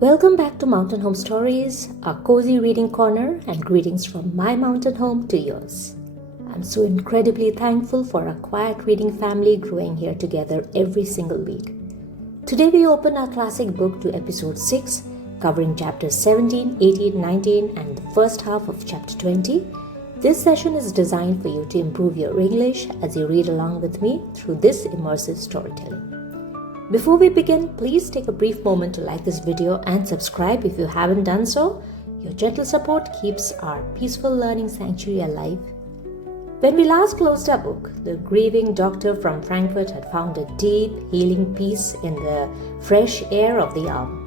Welcome back to Mountain Home Stories, a cozy reading corner, and greetings from my mountain home to yours. I'm so incredibly thankful for our quiet reading family growing here together every single week. Today we open our classic book to episode 6, covering chapters 17, 18, 19 and the first half of chapter 20. This session is designed for you to improve your English as you read along with me through this immersive storytelling. Before we begin, please take a brief moment to like this video and subscribe if you haven't done so. Your gentle support keeps our peaceful learning sanctuary alive. When we last closed our book, the grieving doctor from Frankfurt had found a deep, healing peace in the fresh air of the Alm.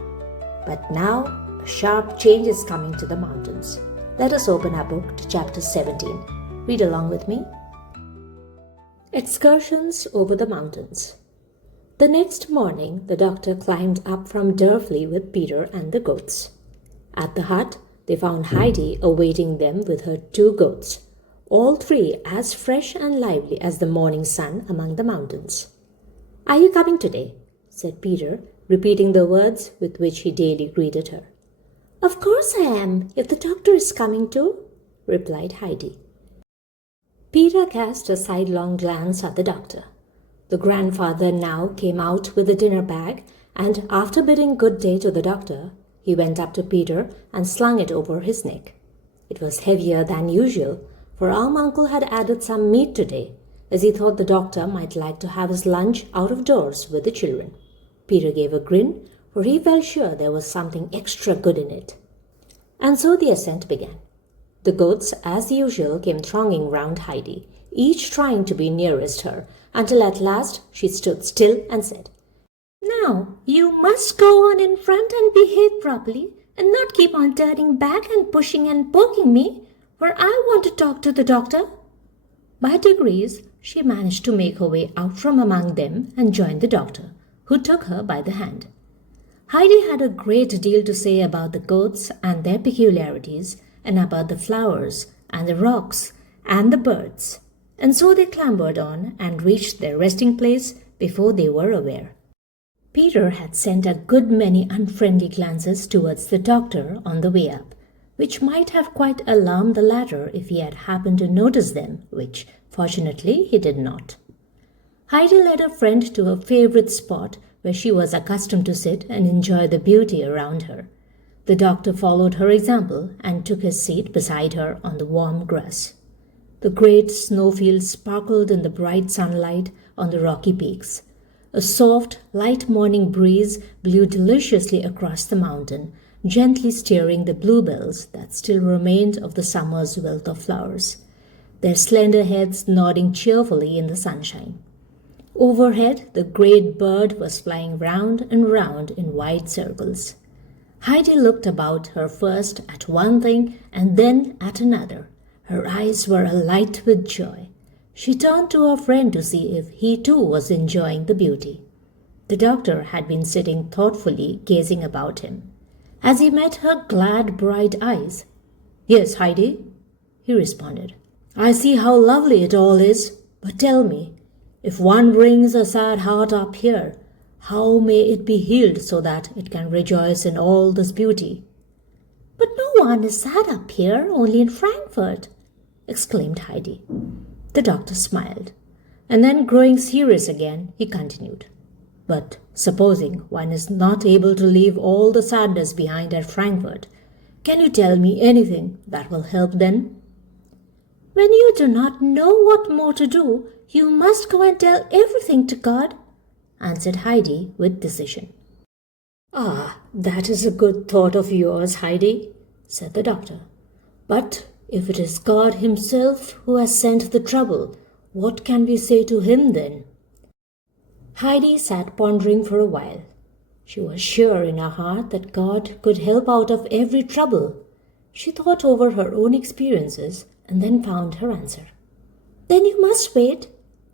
But now, a sharp change is coming to the mountains. Let us open our book to chapter 17. Read along with me. Excursions over the mountains. The next morning, the doctor climbed up from Durfley with Peter and the goats. At the hut, they found Heidi awaiting them with her 2 goats, all 3 as fresh and lively as the morning sun among the mountains. "Are you coming today?" said Peter, repeating the words with which he daily greeted her. "Of course I am, if the doctor is coming too," replied Heidi. Peter cast a sidelong glance at the doctor. The grandfather now came out with the dinner bag, and after bidding good day to the doctor, he went up to Peter and slung it over his neck. It was heavier than usual, for Alm Uncle had added some meat today, as he thought the doctor might like to have his lunch out of doors with the children. Peter gave a grin, for he felt sure there was something extra good in it. And so the ascent began. The goats, as usual, came thronging round Heidi, each trying to be nearest her, until at last she stood still and said, "Now, you must go on in front and behave properly, and not keep on turning back and pushing and poking me, for I want to talk to the doctor." By degrees, she managed to make her way out from among them and joined the doctor, who took her by the hand. Heidi had a great deal to say about the goats and their peculiarities, and about the flowers and the rocks and the birds. And so they clambered on and reached their resting place before they were aware. Peter had sent a good many unfriendly glances towards the doctor on the way up, which might have quite alarmed the latter if he had happened to notice them, which, fortunately, he did not. Heidi led her friend to a favorite spot where she was accustomed to sit and enjoy the beauty around her. The doctor followed her example and took his seat beside her on the warm grass. The great snowfields sparkled in the bright sunlight on the rocky peaks. A soft, light morning breeze blew deliciously across the mountain, gently stirring the bluebells that still remained of the summer's wealth of flowers, their slender heads nodding cheerfully in the sunshine. Overhead, the great bird was flying round and round in wide circles. Heidi looked about her first at one thing and then at another. Her eyes were alight with joy. She turned to her friend to see if he too was enjoying the beauty. The doctor had been sitting thoughtfully gazing about him. As he met her glad, bright eyes, "Yes, Heidi," he responded. "I see how lovely it all is. But tell me, if one brings a sad heart up here, how may it be healed so that it can rejoice in all this beauty?" "But no one is sad up here, only in Frankfurt," exclaimed Heidi. The doctor smiled, and then growing serious again, he continued, "But supposing one is not able to leave all the sadness behind at Frankfurt, can you tell me anything that will help then?" "When you do not know what more to do, you must go and tell everything to God," answered Heidi with decision. "Ah, that is a good thought of yours, Heidi," said the doctor. "But if it is God himself who has sent the trouble, what can we say to him then?" Heidi sat pondering for a while. She was sure in her heart that God could help out of every trouble. She thought over her own experiences and then found her answer. "Then you must wait,"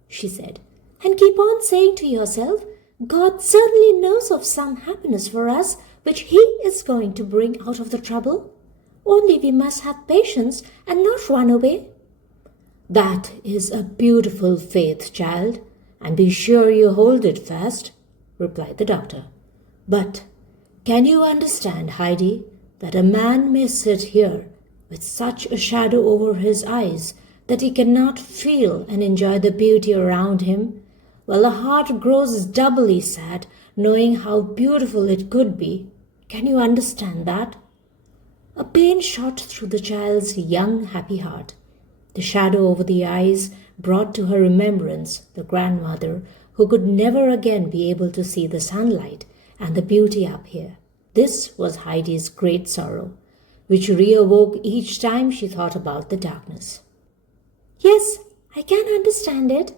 she said, "and keep on saying to yourself, God certainly knows of some happiness for us which he is going to bring out of the trouble. Only we must have patience and not run away." "That is a beautiful faith, child, and be sure you hold it fast," replied the doctor. "But Can you understand, Heidi, that a man may sit here with such a shadow over his eyes that he cannot feel and enjoy the beauty around him, while the heart grows doubly sad knowing how beautiful it could be? Can you understand that? A pain shot through the child's young, happy heart. The shadow over the eyes brought to her remembrance the grandmother who could never again be able to see the sunlight and the beauty up here. This was Heidi's great sorrow, which reawoke each time she thought about the darkness. Yes, I can understand it,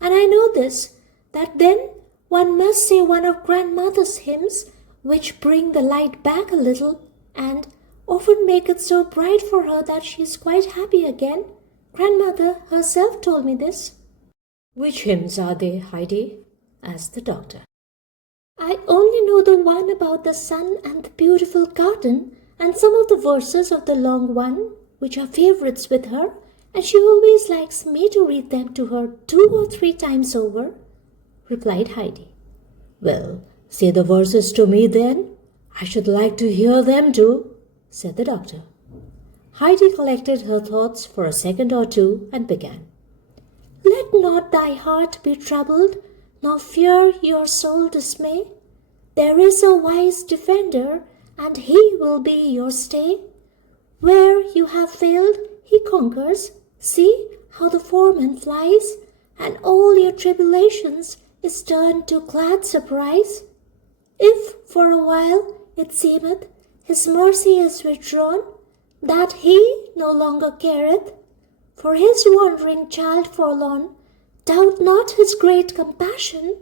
and I know this, that then one must say one of grandmother's hymns, which bring the light back a little, and often make it so bright for her that she is quite happy again. Grandmother herself told me this. Which hymns are they, Heidi? Asked the doctor. I only know the one about the sun and the beautiful garden, and some of the verses of the long one, which are favorites with her, and she always likes me to read them to her 2 or 3 times over, replied Heidi. Well, say the verses to me then. I should like to hear them too, said the doctor. Heidi collected her thoughts for a second or two and began. Let not thy heart be troubled, nor fear your soul dismay. There is a wise defender, and he will be your stay. Where you have failed, he conquers. See how the foeman flies, and all your tribulations is turned to glad surprise. If for a while it seemeth his mercy is withdrawn, that he no longer careth for his wandering child forlorn, doubt not his great compassion.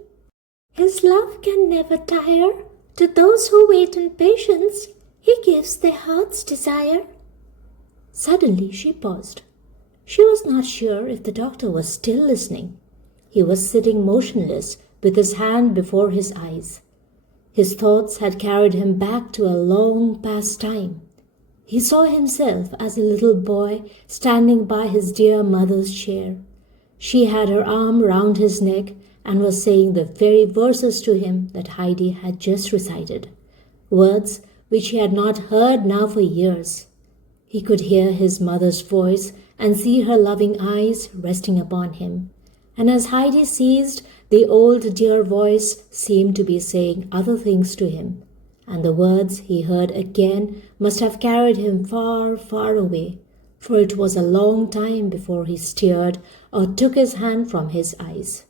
His love can never tire. To those who wait in patience, he gives their heart's desire. Suddenly she paused. She was not sure if the doctor was still listening. He was sitting motionless with his hand before his eyes. His thoughts had carried him back to a long past time. He saw himself as a little boy standing by his dear mother's chair. She had her arm round his neck and was saying the very verses to him that Heidi had just recited, words which he had not heard now for years. He could hear his mother's voice and see her loving eyes resting upon him. And as Heidi ceased, the old dear voice seemed to be saying other things to him, and the words he heard again must have carried him far, far away, for it was a long time before he stirred or took his hand from his eyes.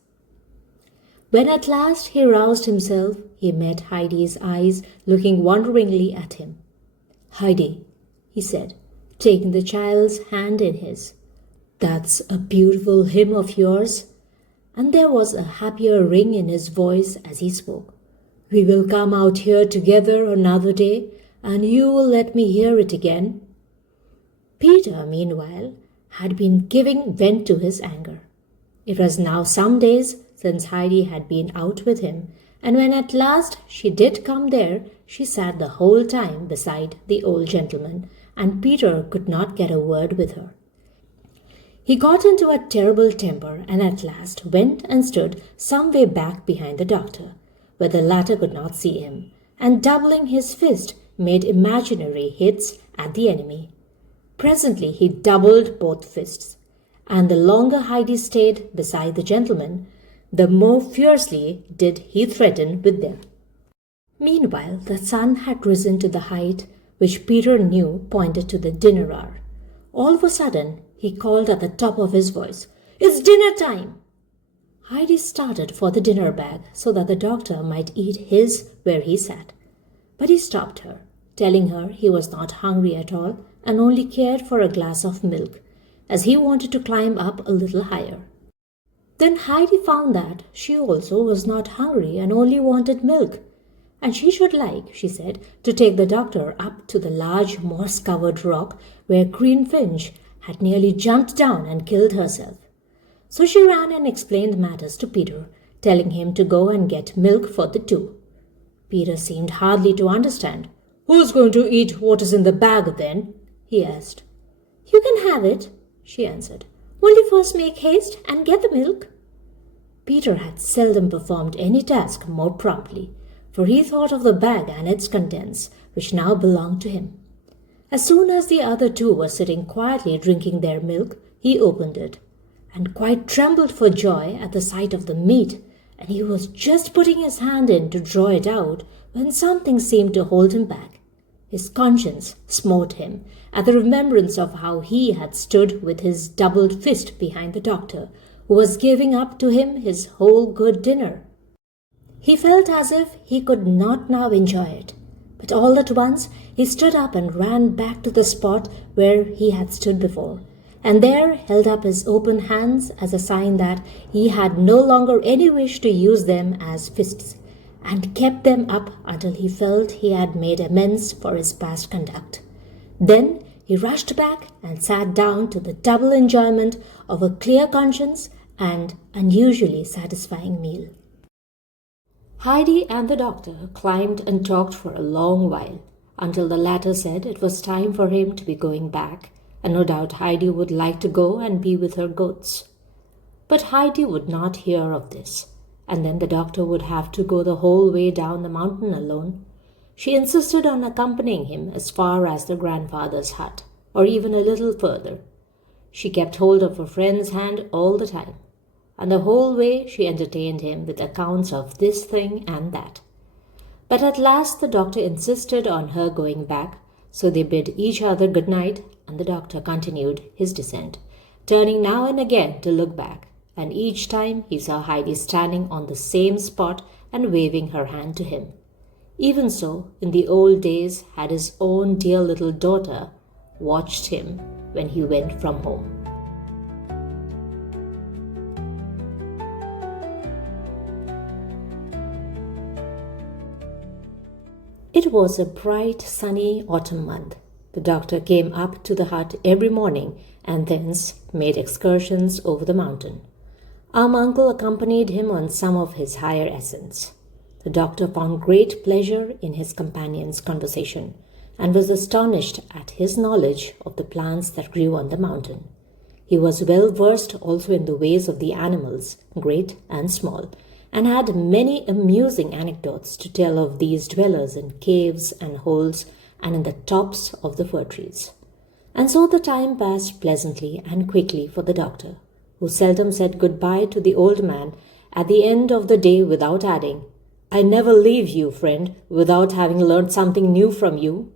When at last he roused himself, he met Heidi's eyes looking wonderingly at him. Heidi, he said, taking the child's hand in his, that's a beautiful hymn of yours. And there was a happier ring in his voice as he spoke. We will come out here together another day, and you will let me hear it again. Peter, meanwhile, had been giving vent to his anger. It was now some days since Heidi had been out with him, and when at last she did come there, she sat the whole time beside the old gentleman, and Peter could not get a word with her. He got into a terrible temper and at last went and stood some way back behind the doctor, where the latter could not see him, and doubling his fist made imaginary hits at the enemy. Presently he doubled both fists, and the longer Heidi stayed beside the gentleman, the more fiercely did he threaten with them. Meanwhile the sun had risen to the height which Peter knew pointed to the dinner hour. All of a sudden he called at the top of his voice, It's dinner time! Heidi started for the dinner bag so that the doctor might eat his where he sat. But he stopped her, telling her he was not hungry at all and only cared for a glass of milk, as he wanted to climb up a little higher. Then Heidi found that she also was not hungry and only wanted milk, and she should like, she said, to take the doctor up to the large moss-covered rock where Green Finch had nearly jumped down and killed herself. So she ran and explained matters to Peter, telling him to go and get milk for the two. Peter seemed hardly to understand. Who's going to eat what is in the bag then? He asked. You can have it, she answered. Only first make haste and get the milk. Peter had seldom performed any task more promptly, for he thought of the bag and its contents, which now belonged to him. As soon as the other two were sitting quietly drinking their milk, he opened it, and quite trembled for joy at the sight of the meat, and he was just putting his hand in to draw it out when something seemed to hold him back. His conscience smote him at the remembrance of how he had stood with his doubled fist behind the doctor, who was giving up to him his whole good dinner. He felt as if he could not now enjoy it, but all at once he stood up and ran back to the spot where he had stood before, and there held up his open hands as a sign that he had no longer any wish to use them as fists, and kept them up until he felt he had made amends for his past conduct. Then he rushed back and sat down to the double enjoyment of a clear conscience and unusually satisfying meal. Heidi and the doctor climbed and talked for a long while, until the latter said it was time for him to be going back, and no doubt Heidi would like to go and be with her goats. But Heidi would not hear of this, and then the doctor would have to go the whole way down the mountain alone. She insisted on accompanying him as far as the grandfather's hut, or even a little further. She kept hold of her friend's hand all the time, and the whole way she entertained him with accounts of this thing and that. But at last the doctor insisted on her going back, so they bid each other good night, and the doctor continued his descent, turning now and again to look back, and each time he saw Heidi standing on the same spot and waving her hand to him. Even so, in the old days, had his own dear little daughter watched him when he went from home. It was a bright, sunny autumn month. The doctor came up to the hut every morning and thence made excursions over the mountain. Our uncle accompanied him on some of his higher ascents. The doctor found great pleasure in his companion's conversation and was astonished at his knowledge of the plants that grew on the mountain. He was well versed also in the ways of the animals, great and small, and had many amusing anecdotes to tell of these dwellers in caves and holes and in the tops of the fir trees. And so the time passed pleasantly and quickly for the doctor, who seldom said good-bye to the old man at the end of the day without adding, "I never leave you, friend, without having learned something new from you."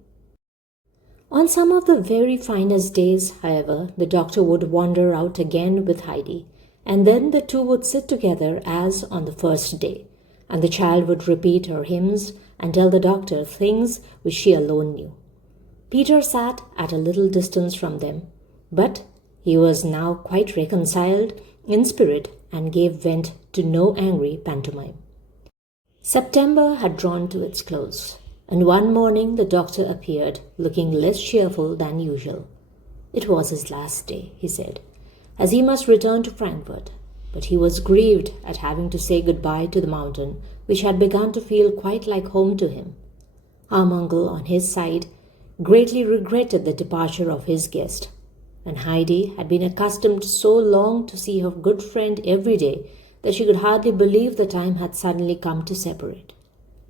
On some of the very finest days, however, the doctor would wander out again with Heidi, and then the two would sit together as on the first day, and the child would repeat her hymns and tell the doctor things which she alone knew. Peter sat at a little distance from them, but he was now quite reconciled in spirit and gave vent to no angry pantomime. September had drawn to its close, and one morning the doctor appeared, looking less cheerful than usual. It was his last day, he said, as he must return to Frankfurt, but he was grieved at having to say good-bye to the mountain, which had begun to feel quite like home to him. Our uncle, on his side, greatly regretted the departure of his guest, and Heidi had been accustomed so long to see her good friend every day that she could hardly believe the time had suddenly come to separate.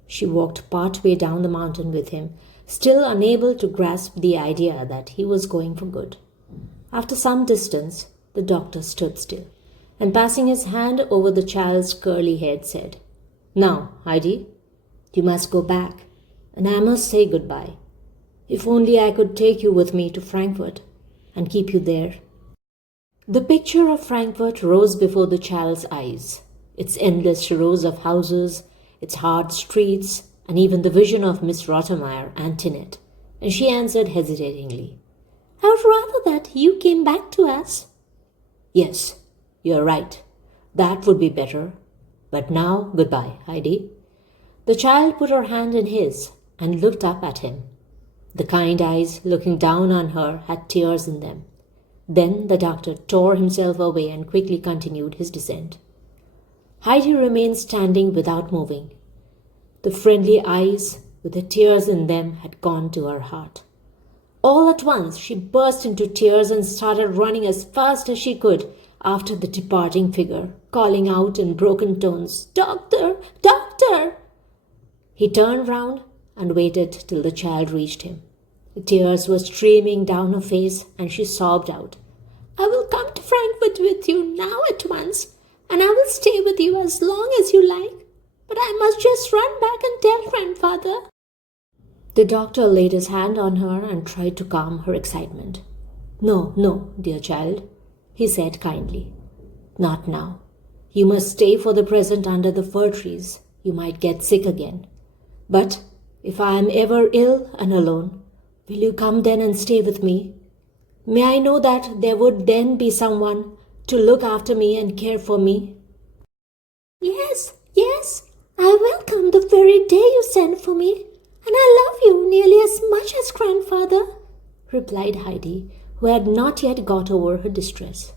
She walked part way down the mountain with him, still unable to grasp the idea that he was going for good. After some distance, the doctor stood still, and passing his hand over the child's curly head, said, "Now, Heidi, you must go back, and I must say good-bye. If only I could take you with me to Frankfurt and keep you there." The picture of Frankfurt rose before the child's eyes, its endless rows of houses, its hard streets, and even the vision of Miss Rottermeier and Tinette, and she answered hesitatingly, "I would rather that you came back to us." "Yes, you're right. That would be better. But now, goodbye, Heidi." The child put her hand in his and looked up at him. The kind eyes looking down on her had tears in them. Then the doctor tore himself away and quickly continued his descent. Heidi remained standing without moving. The friendly eyes with the tears in them had gone to her heart. All at once she burst into tears and started running as fast as she could after the departing figure, calling out in broken tones, "Doctor! Doctor!" He turned round and waited till the child reached him. The tears were streaming down her face, and she sobbed out, "I will come to Frankfurt with you now at once, and I will stay with you as long as you like. But I must just run back and tell grandfather." The doctor laid his hand on her and tried to calm her excitement. "No, no, dear child," he said kindly. "Not now. You must stay for the present under the fir trees. You might get sick again. But if I am ever ill and alone, will you come then and stay with me? May I know that there would then be someone to look after me and care for me?" "Yes, yes, I will come the very day you send for me, and I love you nearly as much as grandfather," replied Heidi, who had not yet got over her distress.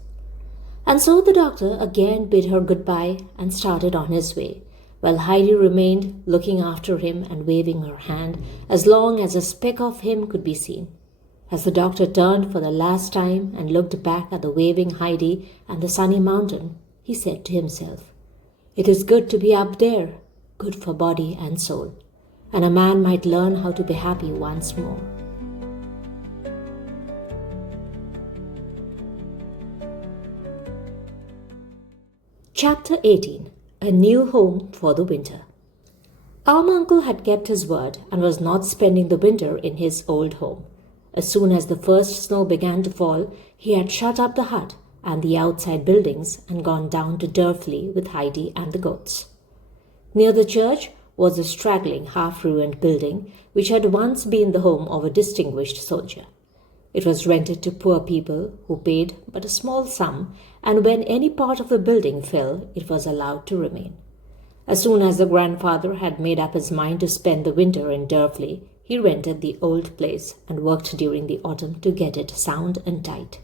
And so the doctor again bid her goodbye and started on his way, while Heidi remained looking after him and waving her hand as long as a speck of him could be seen. As the doctor turned for the last time and looked back at the waving Heidi and the sunny mountain, he said to himself, "It is good to be up there, good for body and soul, and a man might learn how to be happy once more." Chapter 18. A New Home for the Winter. Our uncle had kept his word and was not spending the winter in his old home. As soon as the first snow began to fall, he had shut up the hut and the outside buildings and gone down to Durfley with Heidi and the goats. Near the church was a straggling, half-ruined building which had once been the home of a distinguished soldier. It was rented to poor people who paid but a small sum, and when any part of the building fell, it was allowed to remain. As soon as the grandfather had made up his mind to spend the winter in Durfley, he rented the old place and worked during the autumn to get it sound and tight.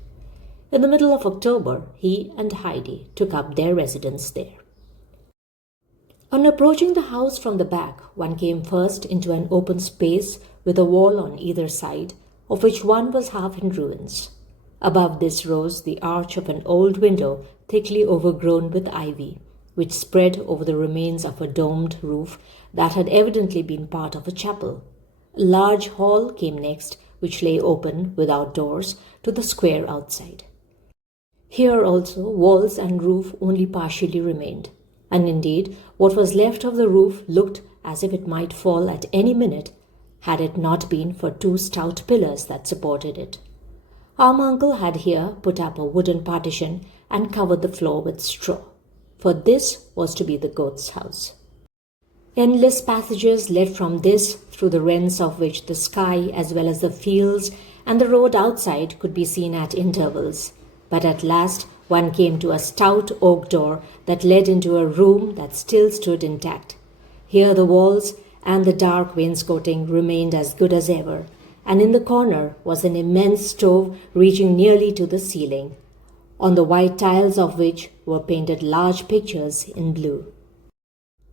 In the middle of October, he and Heidi took up their residence there. On approaching the house from the back, one came first into an open space with a wall on either side, of which one was half in ruins. Above this rose the arch of an old window thickly overgrown with ivy, which spread over the remains of a domed roof that had evidently been part of a chapel. A large hall came next, which lay open, without doors, to the square outside. Here also walls and roof only partially remained, and indeed what was left of the roof looked as if it might fall at any minute, had it not been for two stout pillars that supported it. Our uncle had here put up a wooden partition and covered the floor with straw, for this was to be the goat's house. Endless passages led from this through the rents of which the sky as well as the fields and the road outside could be seen at intervals, but at last one came to a stout oak door that led into a room that still stood intact. Here the walls and the dark wainscoting remained as good as ever, and in the corner was an immense stove reaching nearly to the ceiling, on the white tiles of which were painted large pictures in blue.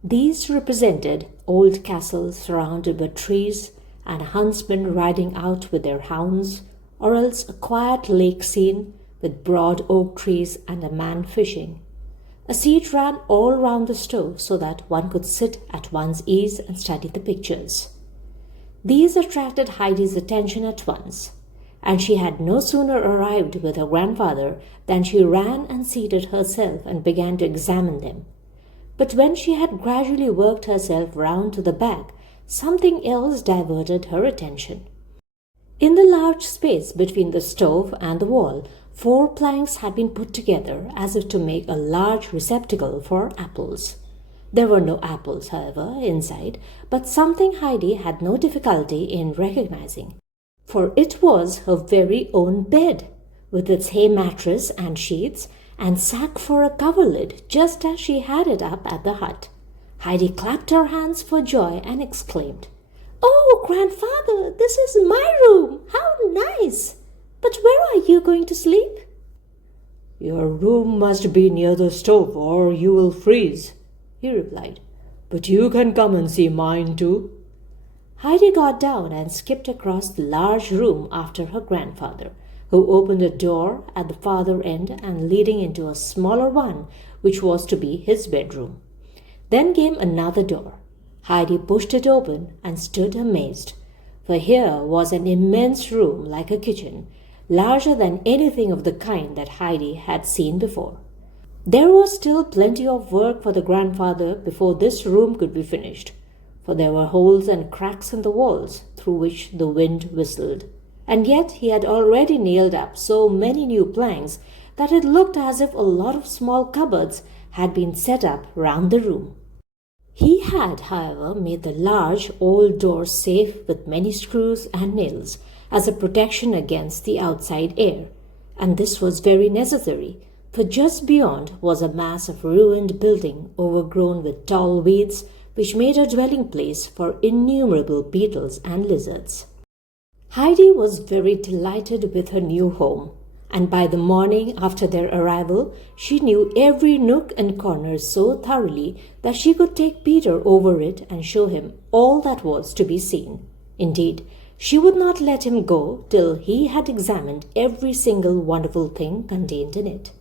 These represented old castles surrounded by trees and huntsmen riding out with their hounds, or else a quiet lake scene with broad oak trees and a man fishing. A seat ran all round the stove so that one could sit at one's ease and study the pictures. These attracted Heidi's attention at once, and she had no sooner arrived with her grandfather than she ran and seated herself and began to examine them. But when she had gradually worked herself round to the back, something else diverted her attention. In the large space between the stove and the wall, 4 planks had been put together as if to make a large receptacle for apples. There were no apples, however, inside, but something Heidi had no difficulty in recognizing, for it was her very own bed, with its hay mattress and sheets, and sack for a coverlid, just as she had it up at the hut. Heidi clapped her hands for joy and exclaimed, "Oh, grandfather, this is my room! How nice! But where are you going to sleep?" "Your room must be near the stove, or you will freeze," he replied. "But you can come and see mine too." Heidi got down and skipped across the large room after her grandfather, who opened a door at the farther end and leading into a smaller one, which was to be his bedroom. Then came another door. Heidi pushed it open and stood amazed, for here was an immense room like a kitchen, larger than anything of the kind that Heidi had seen before. There was still plenty of work for the grandfather before this room could be finished, for there were holes and cracks in the walls through which the wind whistled, and yet he had already nailed up so many new planks that it looked as if a lot of small cupboards had been set up round the room. He had, however, made the large old door safe with many screws and nails as a protection against the outside air, and this was very necessary, for just beyond was a mass of ruined building overgrown with tall weeds, which made a dwelling place for innumerable beetles and lizards. Heidi was very delighted with her new home, and by the morning after their arrival, she knew every nook and corner so thoroughly that she could take Peter over it and show him all that was to be seen. Indeed, she would not let him go till he had examined every single wonderful thing contained in it.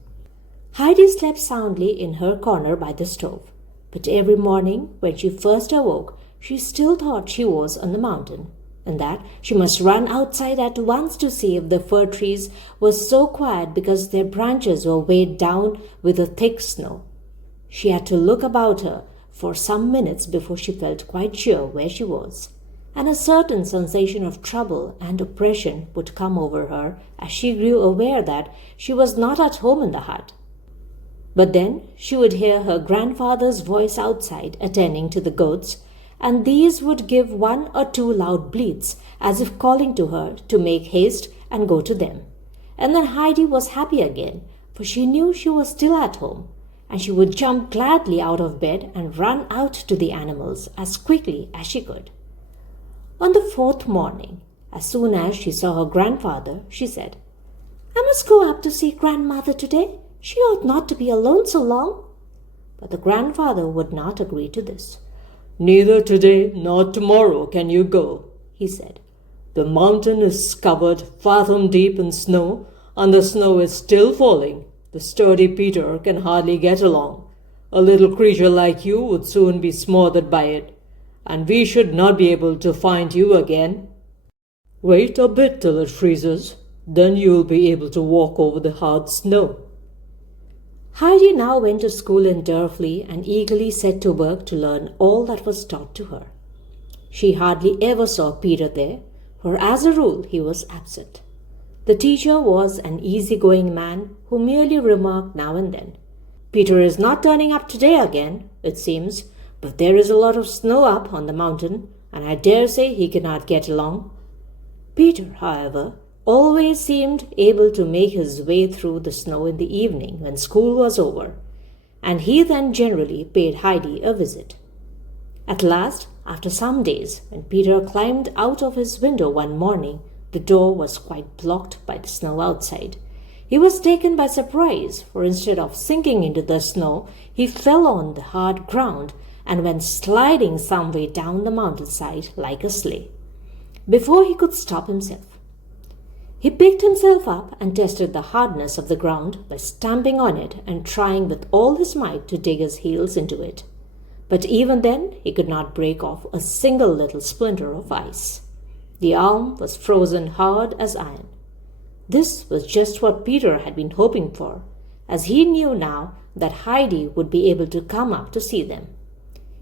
Heidi slept soundly in her corner by the stove, but every morning when she first awoke, she still thought she was on the mountain, and that she must run outside at once to see if the fir trees were so quiet because their branches were weighed down with a thick snow. She had to look about her for some minutes before she felt quite sure where she was, and a certain sensation of trouble and oppression would come over her as she grew aware that she was not at home in the hut. But then she would hear her grandfather's voice outside attending to the goats, and these would give one or two loud bleats as if calling to her to make haste and go to them. And then Heidi was happy again, for she knew she was still at home, and she would jump gladly out of bed and run out to the animals as quickly as she could. On the fourth morning, as soon as she saw her grandfather, she said, "I must go up to see grandmother today. She ought not to be alone so long." But the grandfather would not agree to this. "Neither today nor tomorrow can you go," he said. "The mountain is covered fathom deep in snow, and the snow is still falling. The sturdy Peter can hardly get along. A little creature like you would soon be smothered by it, and we should not be able to find you again. Wait a bit till it freezes, then you will be able to walk over the hard snow." Heidi now went to school in Durfley and eagerly set to work to learn all that was taught to her. She hardly ever saw Peter there, for as a rule he was absent. The teacher was an easy-going man who merely remarked now and then, "Peter is not turning up today again, it seems, but there is a lot of snow up on the mountain, and I dare say he cannot get along." Peter, however, always seemed able to make his way through the snow in the evening when school was over, and he then generally paid Heidi a visit. At last, after some days, when Peter climbed out of his window one morning, the door was quite blocked by the snow outside. He was taken by surprise, for instead of sinking into the snow, he fell on the hard ground and went sliding some way down the mountainside like a sleigh, before he could stop himself. He picked himself up and tested the hardness of the ground by stamping on it and trying with all his might to dig his heels into it. But even then he could not break off a single little splinter of ice. The arm was frozen hard as iron. This was just what Peter had been hoping for, as he knew now that Heidi would be able to come up to see them.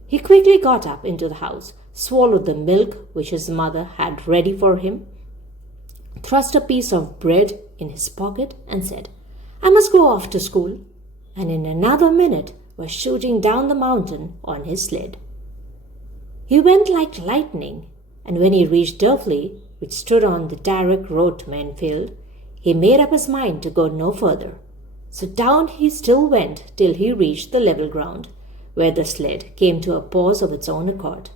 He quickly got up into the house, swallowed the milk which his mother had ready for him, thrust a piece of bread in his pocket and said, "I must go off to school," and in another minute was shooting down the mountain on his sled. He went like lightning, and when he reached Durfley, which stood on the direct road to Maenfield, he made up his mind to go no further. So down he still went till he reached the level ground, where the sled came to a pause of its own accord,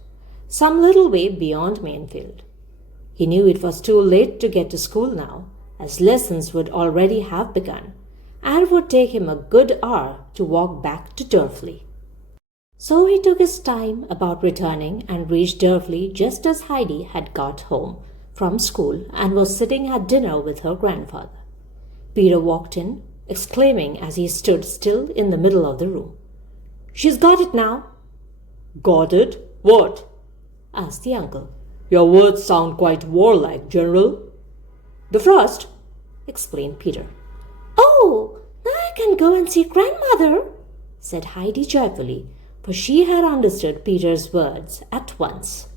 some little way beyond Maenfield. He knew it was too late to get to school now, as lessons would already have begun, and it would take him a good hour to walk back to Durfley. So he took his time about returning and reached Durfley just as Heidi had got home from school and was sitting at dinner with her grandfather. Peter walked in, exclaiming as he stood still in the middle of the room, "She's got it now." "Got it? What? asked the uncle. Your words sound quite warlike, General. The frost, explained Peter. Oh, now I can go and see grandmother, said Heidi joyfully, for she had understood Peter's words at once.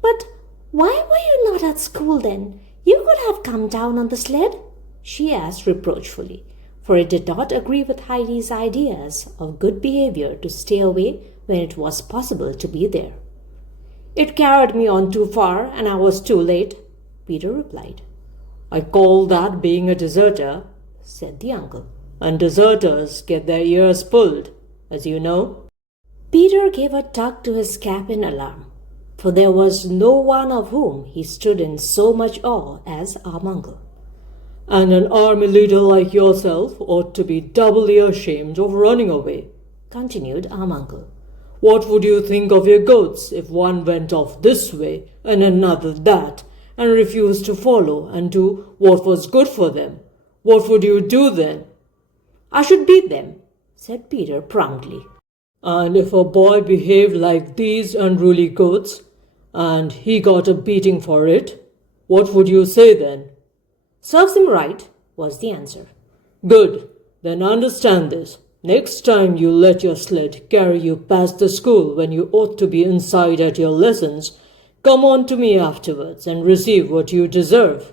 But why were you not at school then? You could have come down on the sled, she asked reproachfully, for it did not agree with Heidi's ideas of good behavior to stay away when it was possible to be there. It carried me on too far, and I was too late, Peter replied. I call that being a deserter, said the uncle, and deserters get their ears pulled, as you know. Peter gave a tug to his cap in alarm, for there was no one of whom he stood in so much awe as our uncle. And an army leader like yourself ought to be doubly ashamed of running away, continued our uncle. What would you think of your goats if one went off this way and another that, and refused to follow and do what was good for them? What would you do then? I should beat them, said Peter promptly. And if a boy behaved like these unruly goats, and he got a beating for it, what would you say then? Serves him right, was the answer. Good. Then understand this. Next time you let your sled carry you past the school when you ought to be inside at your lessons, come on to me afterwards and receive what you deserve.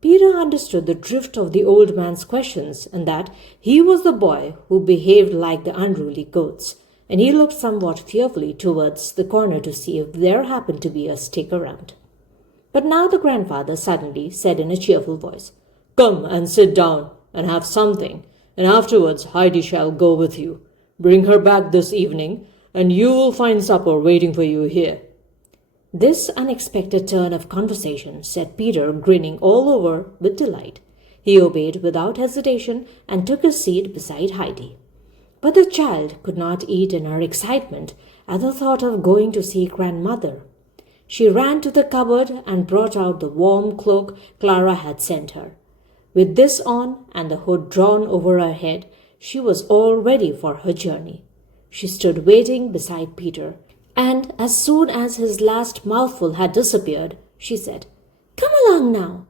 Peter understood the drift of the old man's questions, and that he was the boy who behaved like the unruly goats, and he looked somewhat fearfully towards the corner to see if there happened to be a stick around. But now the grandfather suddenly said in a cheerful voice, Come and sit down and have something, and afterwards Heidi shall go with you. Bring her back this evening, and you will find supper waiting for you here. This unexpected turn of conversation set Peter grinning all over with delight. He obeyed without hesitation and took his seat beside Heidi. But the child could not eat in her excitement at the thought of going to see grandmother. She ran to the cupboard and brought out the warm cloak Clara had sent her. With this on and the hood drawn over her head, she was all ready for her journey. She stood waiting beside Peter, and as soon as his last mouthful had disappeared, she said, Come along now.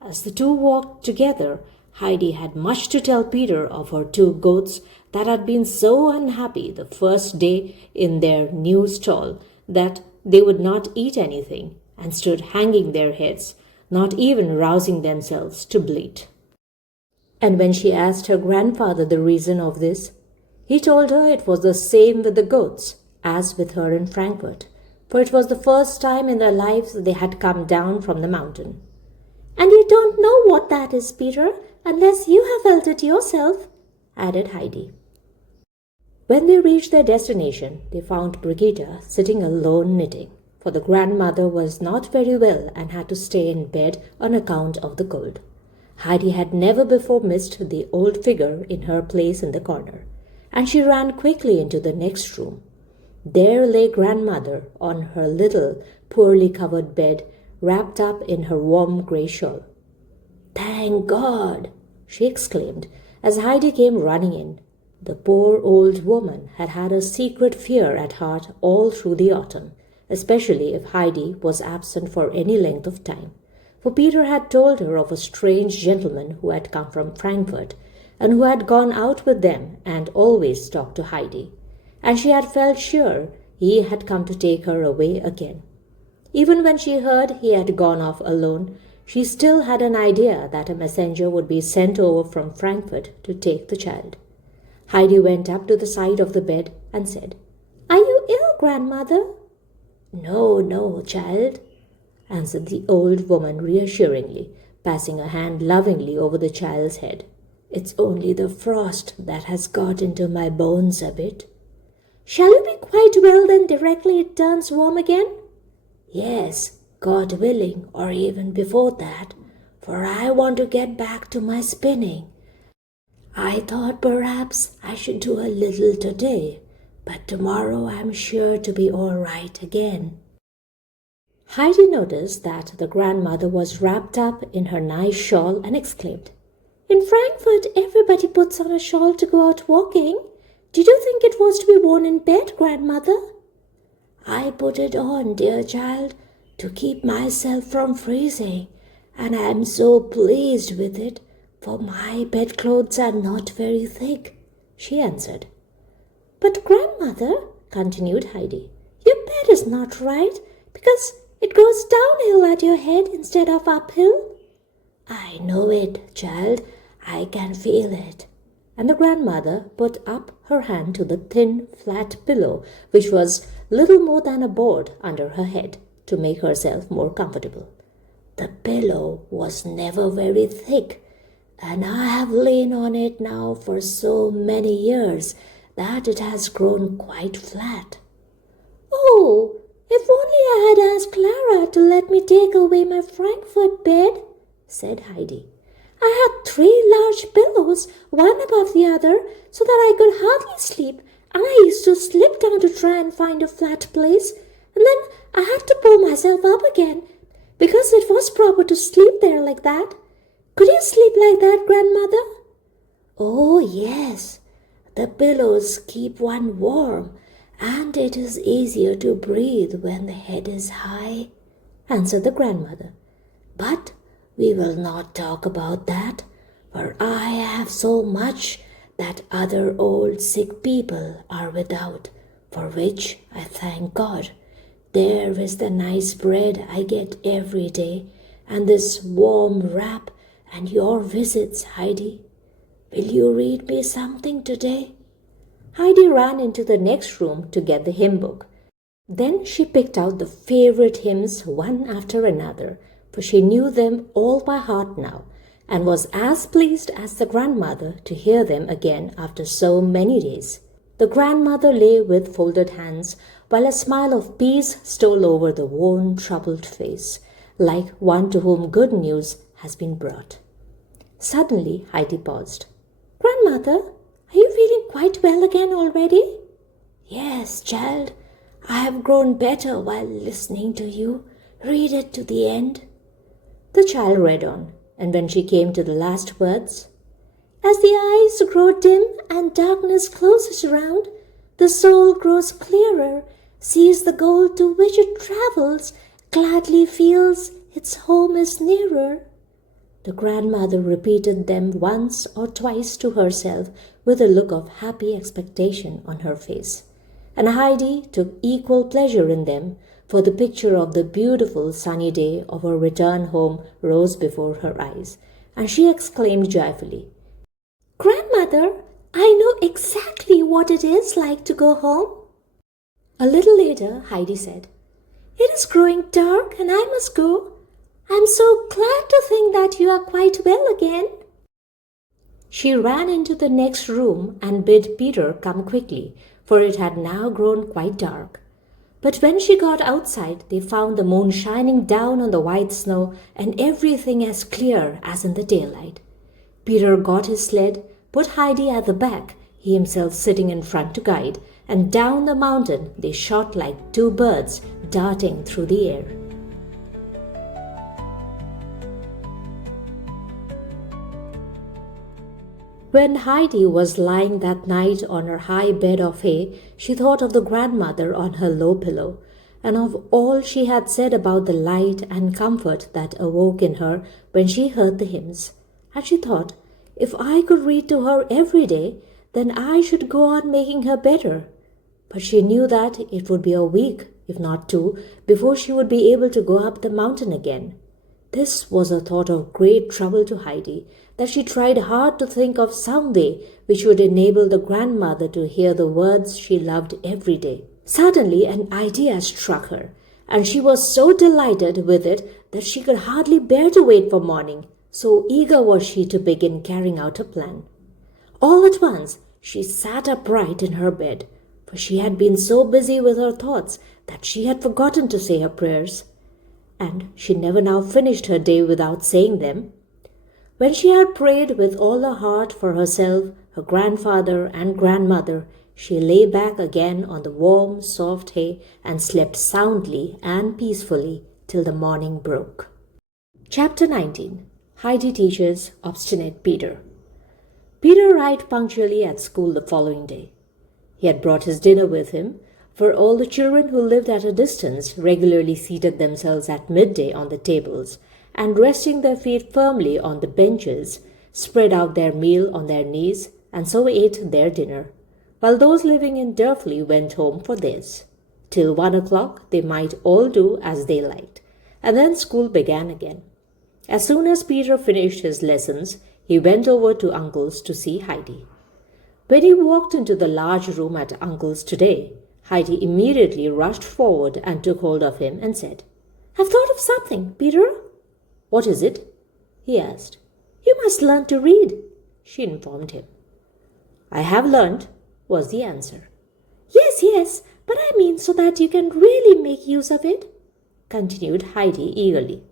As the two walked together, Heidi had much to tell Peter of her two goats that had been so unhappy the first day in their new stall that they would not eat anything and stood hanging their heads, not even rousing themselves to bleat. And when she asked her grandfather the reason of this, he told her it was the same with the goats as with her in Frankfurt, for it was the first time in their lives they had come down from the mountain. And you don't know what that is, Peter, unless you have felt it yourself, added Heidi. When they reached their destination, they found Brigitte sitting alone knitting, for the grandmother was not very well and had to stay in bed on account of the cold. Heidi had never before missed the old figure in her place in the corner, and she ran quickly into the next room. There lay grandmother on her little, poorly covered bed, wrapped up in her warm grey shawl. Thank God! She exclaimed as Heidi came running in. The poor old woman had had a secret fear at heart all through the autumn, especially if Heidi was absent for any length of time, for Peter had told her of a strange gentleman who had come from Frankfurt and who had gone out with them and always talked to Heidi, and she had felt sure he had come to take her away again. Even when she heard he had gone off alone, she still had an idea that a messenger would be sent over from Frankfurt to take the child. Heidi went up to the side of the bed and said, Are you ill, grandmother? No, no, child, answered the old woman reassuringly, passing a hand lovingly over the child's head. It's only the frost that has got into my bones a bit. Shall you be quite well then directly it turns warm again? Yes, God willing, or even before that, for I want to get back to my spinning. I thought perhaps I should do a little today, but tomorrow I'm sure to be all right again. Heidi noticed that the grandmother was wrapped up in her nice shawl and exclaimed, In Frankfurt everybody puts on a shawl to go out walking. Did you think it was to be worn in bed, grandmother? I put it on, dear child, to keep myself from freezing, and I am so pleased with it, for my bedclothes are not very thick," she answered. "But grandmother," continued Heidi, "your bed is not right, because it goes downhill at your head instead of uphill." "I know it, child. I can feel it." And the grandmother put up her hand to the thin, flat pillow, which was little more than a board under her head, to make herself more comfortable. "The pillow was never very thick, and I have lain on it now for so many years that it has grown quite flat." "Oh, if only I had asked Clara to let me take away my Frankfurt bed," said Heidi. "I had 3 large pillows, one above the other, so that I could hardly sleep, and I used to slip down to try and find a flat place, and then I had to pull myself up again, because it was proper to sleep there like that. Could you sleep like that, grandmother?" "Oh, yes. The pillows keep one warm, and it is easier to breathe when the head is high," answered the grandmother. "But we will not talk about that, for I have so much that other old sick people are without, for which I thank God. There is the nice bread I get every day, and this warm wrap, and your visits, Heidi. Will you read me something today?" Heidi ran into the next room to get the hymn book. Then she picked out the favorite hymns one after another, for she knew them all by heart now, and was as pleased as the grandmother to hear them again after so many days. The grandmother lay with folded hands, while a smile of peace stole over the worn, troubled face, like one to whom good news has been brought. Suddenly Heidi paused. "Grandmother, are you feeling quite well again already?" "Yes, child. I have grown better while listening to you. Read it to the end." The child read on, and when she came to the last words, "As the eyes grow dim and darkness closes round, the soul grows clearer, sees the goal to which it travels, gladly feels its home is nearer." The grandmother repeated them once or twice to herself with a look of happy expectation on her face, and Heidi took equal pleasure in them, for the picture of the beautiful sunny day of her return home rose before her eyes, and she exclaimed joyfully, "Grandmother, I know exactly what it is like to go home." A little later, Heidi said, "It is growing dark and I must go. I'm so glad to think that you are quite well again." She ran into the next room and bid Peter come quickly, for it had now grown quite dark. But when she got outside, they found the moon shining down on the white snow and everything as clear as in the daylight. Peter got his sled, put Heidi at the back, he himself sitting in front to guide, and down the mountain they shot like 2 birds darting through the air. When Heidi was lying that night on her high bed of hay, she thought of the grandmother on her low pillow, and of all she had said about the light and comfort that awoke in her when she heard the hymns. And she thought, if I could read to her every day, then I should go on making her better. But she knew that it would be a week, if not 2, before she would be able to go up the mountain again. This was a thought of great trouble to Heidi, that she tried hard to think of some way which would enable the grandmother to hear the words she loved every day. Suddenly an idea struck her, and she was so delighted with it that she could hardly bear to wait for morning, so eager was she to begin carrying out her plan. All at once she sat upright in her bed, for she had been so busy with her thoughts that she had forgotten to say her prayers, and she never now finished her day without saying them. When she had prayed with all her heart for herself, her grandfather and grandmother, she lay back again on the warm, soft hay and slept soundly and peacefully till the morning broke. Chapter 19. Heidi teaches Obstinate Peter. Peter arrived punctually at school the following day. He had brought his dinner with him, for all the children who lived at a distance regularly seated themselves at midday on the tables, and resting their feet firmly on the benches, spread out their meal on their knees, and so ate their dinner, while those living in Durfley went home for theirs. Till 1 o'clock they might all do as they liked, and then school began again. As soon as Peter finished his lessons, he went over to Uncle's to see Heidi. When he walked into the large room at Uncle's today, Heidi immediately rushed forward and took hold of him and said, "I've thought of something, Peter." "What is it?" he asked. "You must learn to read," she informed him. "I have learned," was the answer. Yes, but I mean so that you can really make use of it," continued Heidi eagerly.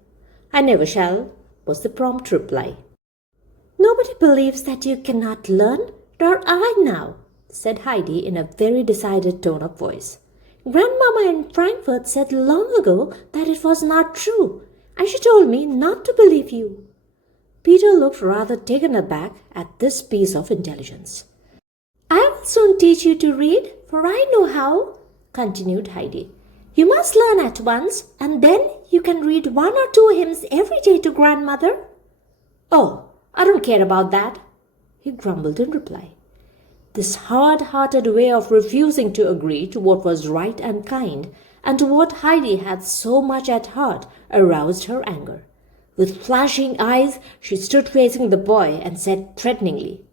"I never shall," was the prompt reply. "Nobody believes that you cannot learn, nor I now," said Heidi in a very decided tone of voice. "Grandmama in Frankfurt said long ago that it was not true, and she told me not to believe you." Peter looked rather taken aback at this piece of intelligence. "I will soon teach you to read, for I know how," continued Heidi. "You must learn at once, and then you can read 1 or 2 hymns every day to grandmother." "Oh, I don't care about that," he grumbled in reply. This hard-hearted way of refusing to agree to what was right and kind, and to what Heidi had so much at heart, aroused her anger. With flashing eyes, she stood facing the boy and said threateningly,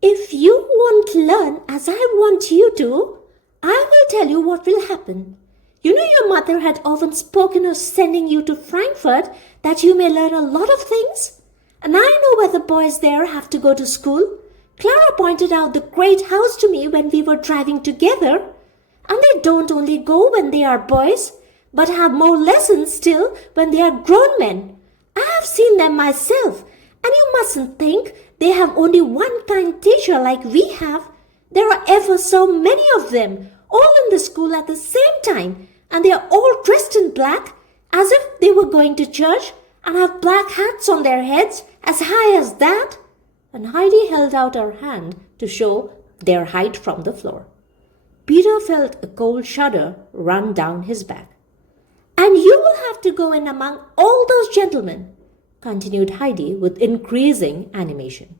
"If you won't learn as I want you to, I will tell you what will happen. You know your mother had often spoken of sending you to Frankfurt that you may learn a lot of things? And I know where the boys there have to go to school. Clara pointed out the great house to me when we were driving together. And they don't only go when they are boys, but have more lessons still when they are grown men. I have seen them myself, and you mustn't think they have only one kind teacher like we have. There are ever so many of them, all in the school at the same time, and they are all dressed in black, as if they were going to church, and have black hats on their heads as high as that." And Heidi held out her hand to show their height from the floor. Peter felt a cold shudder run down his back. "And you will have to go in among all those gentlemen," continued Heidi with increasing animation.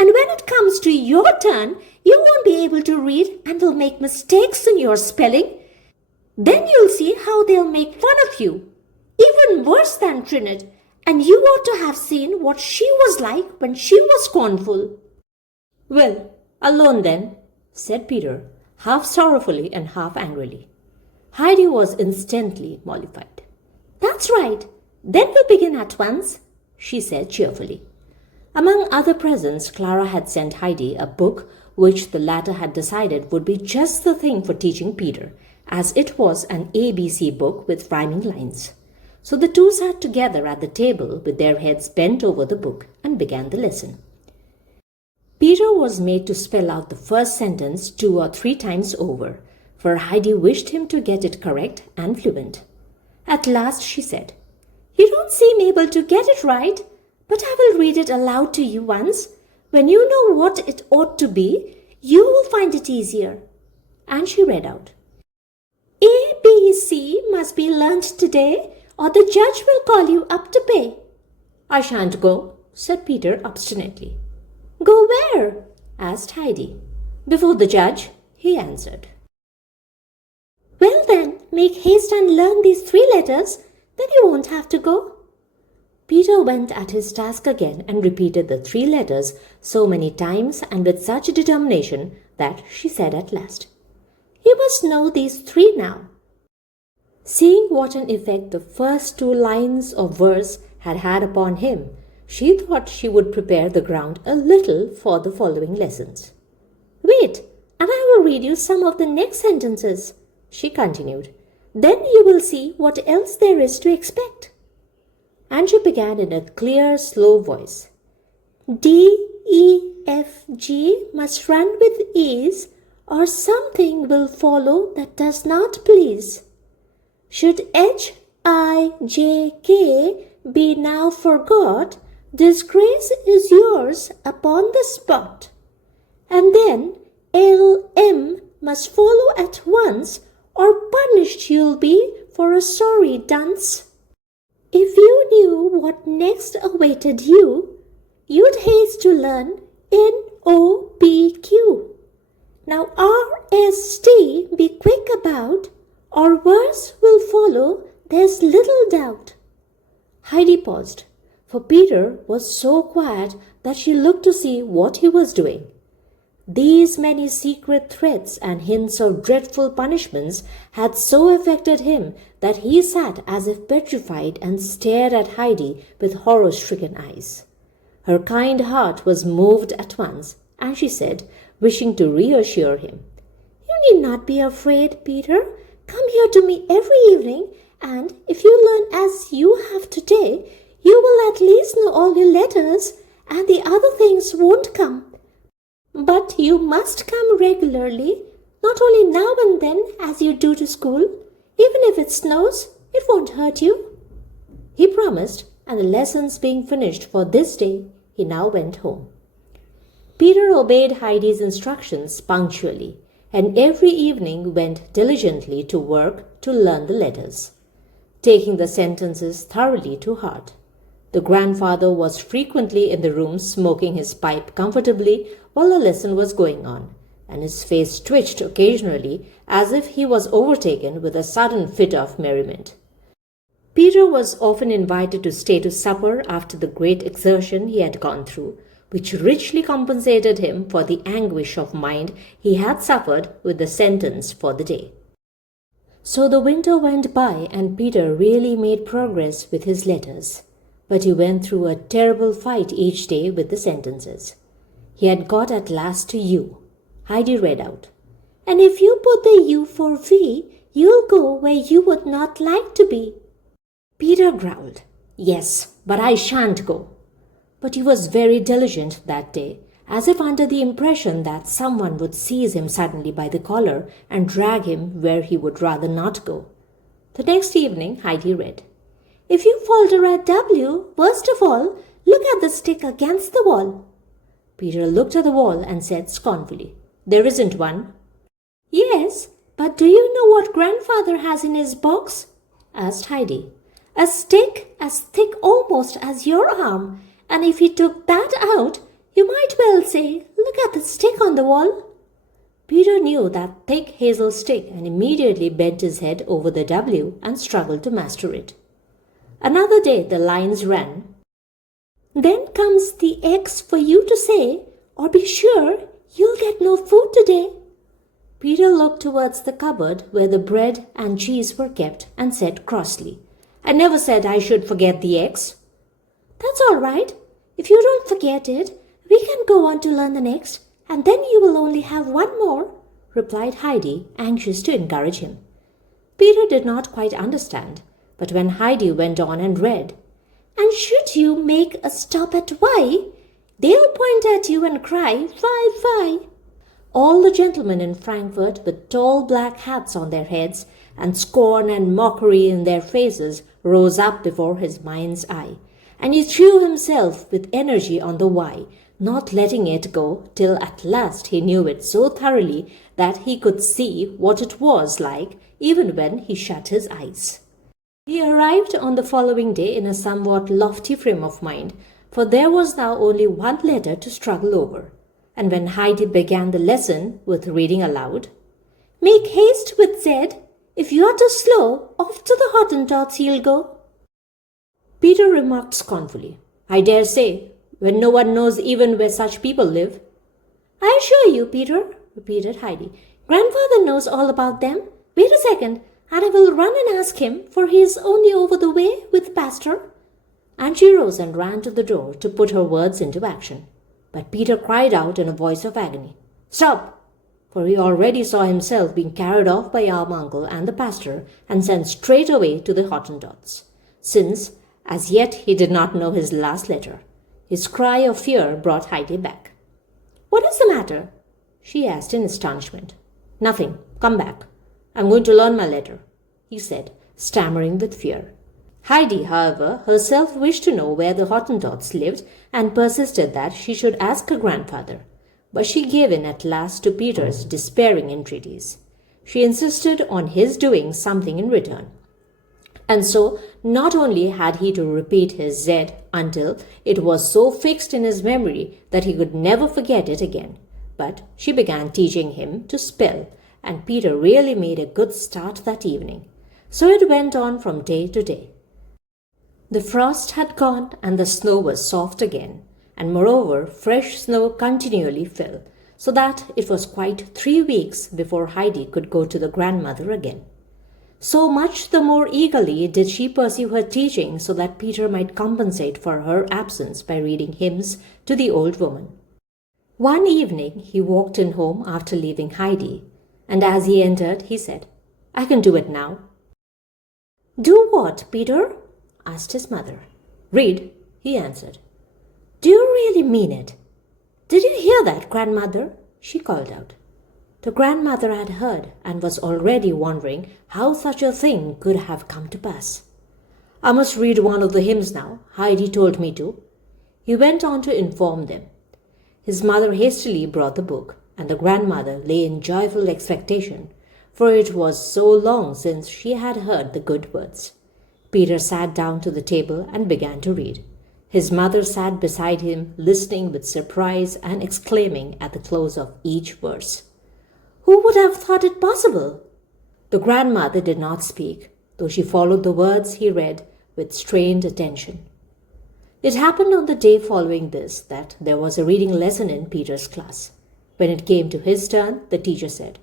"And when it comes to your turn, you won't be able to read and will make mistakes in your spelling. Then you'll see how they'll make fun of you, even worse than Trinette, and you ought to have seen what she was like when she was scornful." "Well, alone then," said Peter, half sorrowfully and half angrily. Heidi was instantly mollified. "That's right. Then we'll begin at once," she said cheerfully. Among other presents, Clara had sent Heidi a book which the latter had decided would be just the thing for teaching Peter, as it was an ABC book with rhyming lines. So the two sat together at the table with their heads bent over the book and began the lesson. Peter was made to spell out the first sentence 2 or 3 times over, for Heidi wished him to get it correct and fluent. At last she said, "You don't seem able to get it right, but I will read it aloud to you once. When you know what it ought to be, you will find it easier." And she read out, "A, B, C must be learnt today, or the judge will call you up to pay." "I shan't go," said Peter obstinately. "Go where?" asked Heidi. "Before the judge," he answered. "Well then, make haste and learn these 3 letters, then you won't have to go." Peter went at his task again and repeated the 3 letters so many times and with such determination that she said at last, "You must know these 3 now." Seeing what an effect the first 2 lines of verse had had upon him, she thought she would prepare the ground a little for the following lessons. "Wait, and I will read you some of the next sentences," she continued. "Then you will see what else there is to expect." And she began in a clear, slow voice. "D, E, F, G must run with ease, or something will follow that does not please. Should H, I, J, K be now forgot, disgrace is yours upon the spot. And then L, M must follow at once, or punished you'll be for a sorry dunce. If you knew what next awaited you, you'd haste to learn N-O-P-Q. Now R-S-T, be quick about, or worse will follow, there's little doubt. Heidi paused, for Peter was so quiet that she looked to see what he was doing. These many secret threats and hints of dreadful punishments had so affected him that he sat as if petrified and stared at Heidi with horror-stricken eyes. Her kind heart was moved at once, and she said, wishing to reassure him, "You need not be afraid, Peter. Come here to me every evening, and if you learn as you have today, you will at least know all your letters, and the other things won't come. But you must come regularly, not only now and then as you do to school. Even if it snows, it won't hurt you." He promised, and the lessons being finished for this day, he now went home. Peter obeyed Heidi's instructions punctually, and every evening went diligently to work to learn the letters, taking the sentences thoroughly to heart. The grandfather was frequently in the room smoking his pipe comfortably while the lesson was going on, and his face twitched occasionally as if he was overtaken with a sudden fit of merriment. Peter was often invited to stay to supper after the great exertion he had gone through, which richly compensated him for the anguish of mind he had suffered with the sentence for the day. So the winter went by, and Peter really made progress with his letters. But he went through a terrible fight each day with the sentences. He had got at last to U. Heidi read out, "And if you put the U for V, you'll go where you would not like to be." Peter growled, "Yes, but I shan't go." But he was very diligent that day, as if under the impression that someone would seize him suddenly by the collar and drag him where he would rather not go. The next evening Heidi read, "If you falter at W, worst of all, look at the stick against the wall." Peter looked at the wall and said scornfully, "There isn't one." "Yes, but do you know what grandfather has in his box?" asked Heidi. "A stick as thick almost as your arm, and if he took that out, you might well say, 'Look at the stick on the wall.'" Peter knew that thick hazel stick and immediately bent his head over the W and struggled to master it. Another day the lines ran, "Then comes the X for you to say, or be sure you'll get no food today." Peter looked towards the cupboard where the bread and cheese were kept and said crossly, "I never said I should forget the X." "That's all right. If you don't forget it, we can go on to learn the next, and then you will only have one more," replied Heidi, anxious to encourage him. Peter did not quite understand, but when Heidi went on and read, "And should you make a stop at Y, they'll point at you and cry, 'Fie, fie!'" All the gentlemen in Frankfurt with tall black hats on their heads and scorn and mockery in their faces rose up before his mind's eye, and he threw himself with energy on the Y, not letting it go till at last he knew it so thoroughly that he could see what it was like even when he shut his eyes. He arrived on the following day in a somewhat lofty frame of mind, for there was now only one letter to struggle over, and when Heidi began the lesson with reading aloud, "Make haste with Z. If you're too slow, off to the Hottentots you'll go." Peter remarked scornfully, "I dare say, when no one knows even where such people live." "I assure you, Peter," repeated Heidi, "grandfather knows all about them. Wait a second, and I will run and ask him, for he is only over the way with Pastor." And she rose and ran to the door to put her words into action. But Peter cried out in a voice of agony, "Stop!" For he already saw himself being carried off by our uncle and the pastor and sent straight away to the Hottentots, since as yet he did not know his last letter. His cry of fear brought Heidi back. "What is the matter?" she asked in astonishment. "Nothing. Come back. I'm going to learn my letter," he said, stammering with fear. Heidi, however, herself wished to know where the Hottentots lived and persisted that she should ask her grandfather. But she gave in at last to Peter's despairing entreaties. she insisted on his doing something in return. And so, not only had he to repeat his Z until it was so fixed in his memory that he could never forget it again, but she began teaching him to spell, and Peter really made a good start that evening. So it went on from day to day. The frost had gone and the snow was soft again, and moreover, fresh snow continually fell, so that it was quite 3 weeks before Heidi could go to the grandmother again. So much the more eagerly did she pursue her teaching so that Peter might compensate for her absence by reading hymns to the old woman. One evening he walked in home after leaving Heidi, and as he entered he said, "I can do it now." "Do what, Peter?" asked his mother. "Read," he answered. "Do you really mean it? Did you hear that, grandmother?" she called out. The grandmother had heard and was already wondering how such a thing could have come to pass. "I must read one of the hymns now. Heidi told me to," he went on to inform them. His mother hastily brought the book, and the grandmother lay in joyful expectation, for it was so long since she had heard the good words. Peter sat down to the table and began to read. His mother sat beside him, listening with surprise and exclaiming at the close of each verse, "Who would have thought it possible?" The grandmother did not speak, though she followed the words he read with strained attention. It happened on the day following this that there was a reading lesson in Peter's class. When it came to his turn, the teacher said,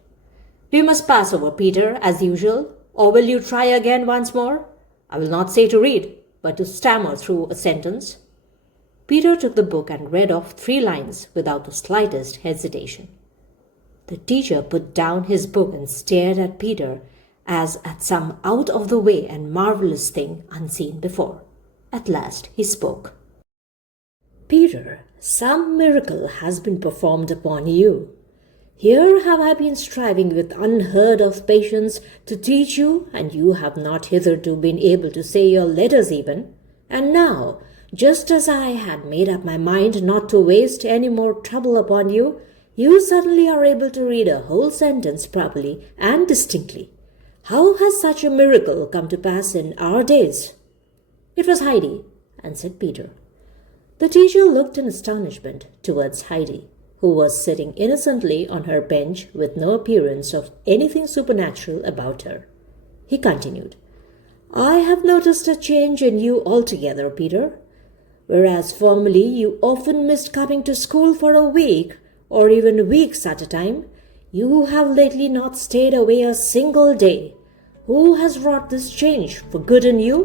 "We must pass over Peter as usual, or will you try again once more? I will not say to read, but to stammer through a sentence." Peter took the book and read off 3 lines without the slightest hesitation. The teacher put down his book and stared at Peter as at some out-of-the-way and marvelous thing unseen before. At last he spoke. "Peter, some miracle has been performed upon you. Here have I been striving with unheard-of patience to teach you, and you have not hitherto been able to say your letters even. And now, just as I had made up my mind not to waste any more trouble upon you, you suddenly are able to read a whole sentence properly and distinctly. How has such a miracle come to pass in our days?" "It was Heidi," answered Peter. The teacher looked in astonishment towards Heidi, who was sitting innocently on her bench with no appearance of anything supernatural about her. He continued, "I have noticed a change in you altogether, Peter. Whereas formerly you often missed coming to school for a week, or even weeks at a time, you have lately not stayed away a single day. Who has wrought this change for good in you?"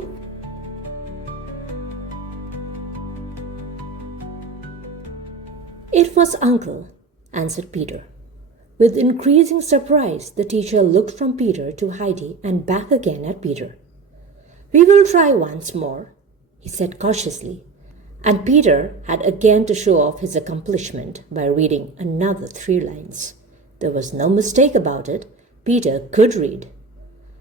"It was Uncle," answered Peter. With increasing surprise, the teacher looked from Peter to Heidi and back again at Peter. "We will try once more," he said cautiously, and Peter had again to show off his accomplishment by reading another 3 lines. There was no mistake about it. Peter could read.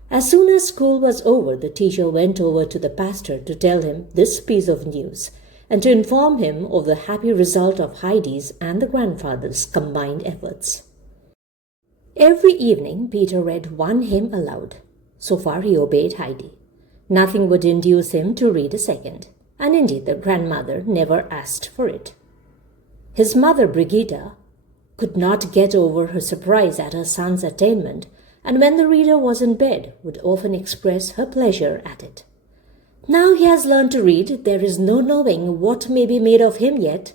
As soon as school was over, the teacher went over to the pastor to tell him this piece of news, and to inform him of the happy result of Heidi's and the grandfather's combined efforts. Every evening Peter read 1 hymn aloud. So far he obeyed Heidi. Nothing would induce him to read a second, and indeed the grandmother never asked for it. His mother, Brigitta, could not get over her surprise at her son's attainment, and when the reader was in bed would often express her pleasure at it. "Now he has learned to read, there is no knowing what may be made of him yet."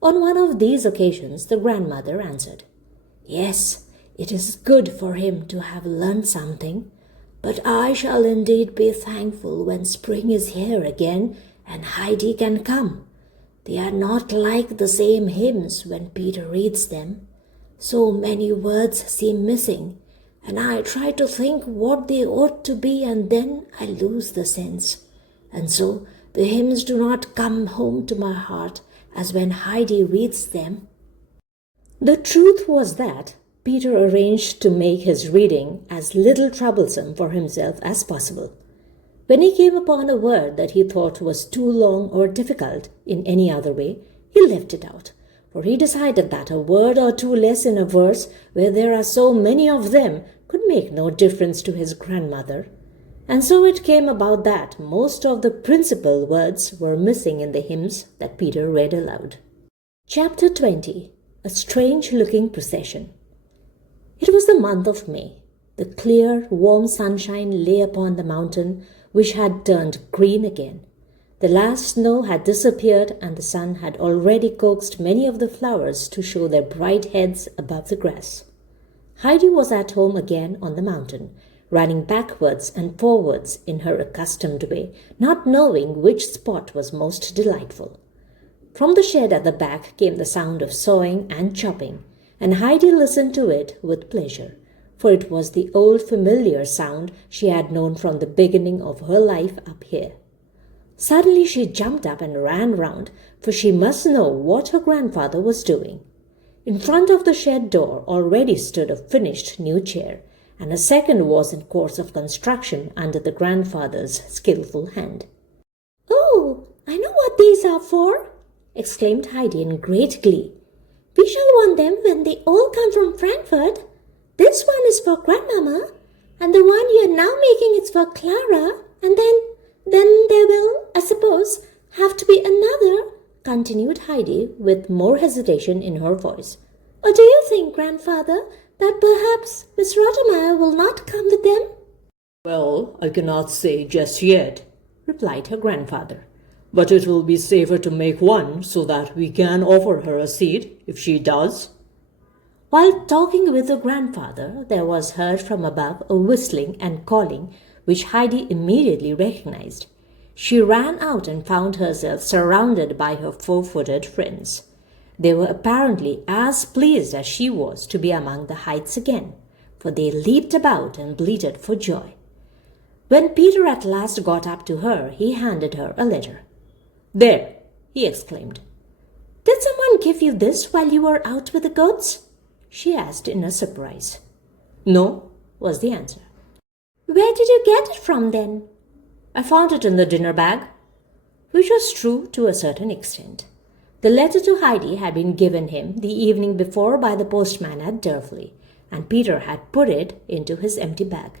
On one of these occasions the grandmother answered, "Yes, it is good for him to have learned something, but I shall indeed be thankful when spring is here again and Heidi can come. They are not like the same hymns when Peter reads them. So many words seem missing, and I try to think what they ought to be, and then I lose the sense. And so the hymns do not come home to my heart as when Heidi reads them." The truth was that Peter arranged to make his reading as little troublesome for himself as possible. When he came upon a word that he thought was too long or difficult in any other way, he left it out, for he decided that a word or two less in a verse where there are so many of them could make no difference to his grandmother. And so it came about that most of the principal words were missing in the hymns that Peter read aloud. Chapter 20. A Strange-Looking Procession. It was the month of May. The clear, warm sunshine lay upon the mountain, which had turned green again. The last snow had disappeared, and the sun had already coaxed many of the flowers to show their bright heads above the grass. Heidi was at home again on the mountain, running backwards and forwards in her accustomed way, not knowing which spot was most delightful. From the shed at the back came the sound of sawing and chopping, and Heidi listened to it with pleasure, for it was the old familiar sound she had known from the beginning of her life up here. Suddenly she jumped up and ran round, for she must know what her grandfather was doing. In front of the shed door already stood a finished new chair, and a second was in course of construction under the grandfather's skilful hand. "Oh, I know what these are for," exclaimed Heidi in great glee. "We shall want them when they all come from Frankfurt. This one is for Grandmama, and the one you are now making is for Clara, and then there will, I suppose, have to be another," continued Heidi with more hesitation in her voice. "Or do you think, Grandfather, that perhaps Miss Rottenmeier will not come with them?" "Well, I cannot say just yet," replied her grandfather. "But it will be safer to make one so that we can offer her a seat if she does." While talking with her grandfather, there was heard from above a whistling and calling, which Heidi immediately recognized. She ran out and found herself surrounded by her four-footed friends. They were apparently as pleased as she was to be among the heights again, for they leaped about and bleated for joy. When Peter at last got up to her, he handed her a letter. "There!" he exclaimed. "Did someone give you this while you were out with the goats?" she asked in a surprise. "No," was the answer. "Where did you get it from then?" "I found it in the dinner bag," which was true to a certain extent. The letter to Heidi had been given him the evening before by the postman at Durfley, and Peter had put it into his empty bag.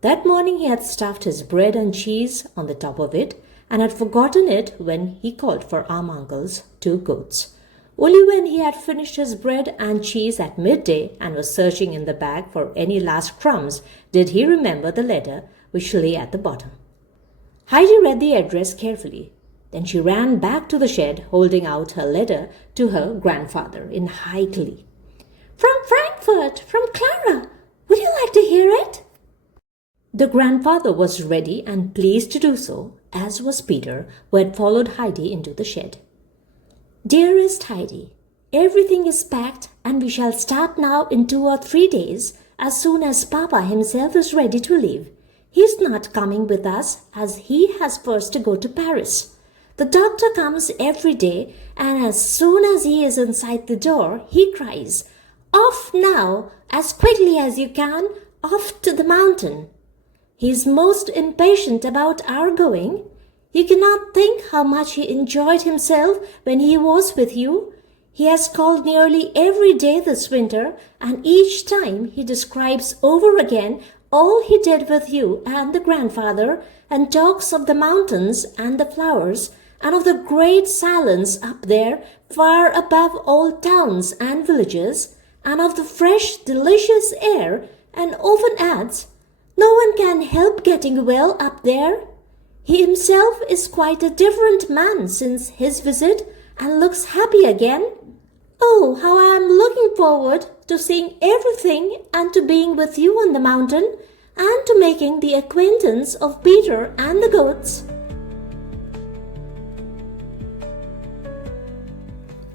That morning he had stuffed his bread and cheese on the top of it, and had forgotten it when he called for Arm Uncle's 2 goats. Only when he had finished his bread and cheese at midday and was searching in the bag for any last crumbs did he remember the letter which lay at the bottom. Heidi read the address carefully. Then she ran back to the shed, holding out her letter to her grandfather in high glee. "From Frankfurt, from Clara. Would you like to hear it?" The grandfather was ready and pleased to do so, as was Peter, who had followed Heidi into the shed. "Dearest Heidi, everything is packed and we shall start now in 2 or 3 days as soon as Papa himself is ready to leave. He's not coming with us as he has first to go to Paris. The doctor comes every day, and as soon as he is inside the door, he cries, 'Off now, as quickly as you can, off to the mountain.' He is most impatient about our going. You cannot think how much he enjoyed himself when he was with you. He has called nearly every day this winter, and each time he describes over again all he did with you and the grandfather, and talks of the mountains and the flowers, and of the great silence up there far above all towns and villages, and of the fresh, delicious air, and often adds, 'No one can help getting well up there.' He himself is quite a different man since his visit, and looks happy again. Oh, how I am looking forward to seeing everything, and to being with you on the mountain, and to making the acquaintance of Peter and the goats.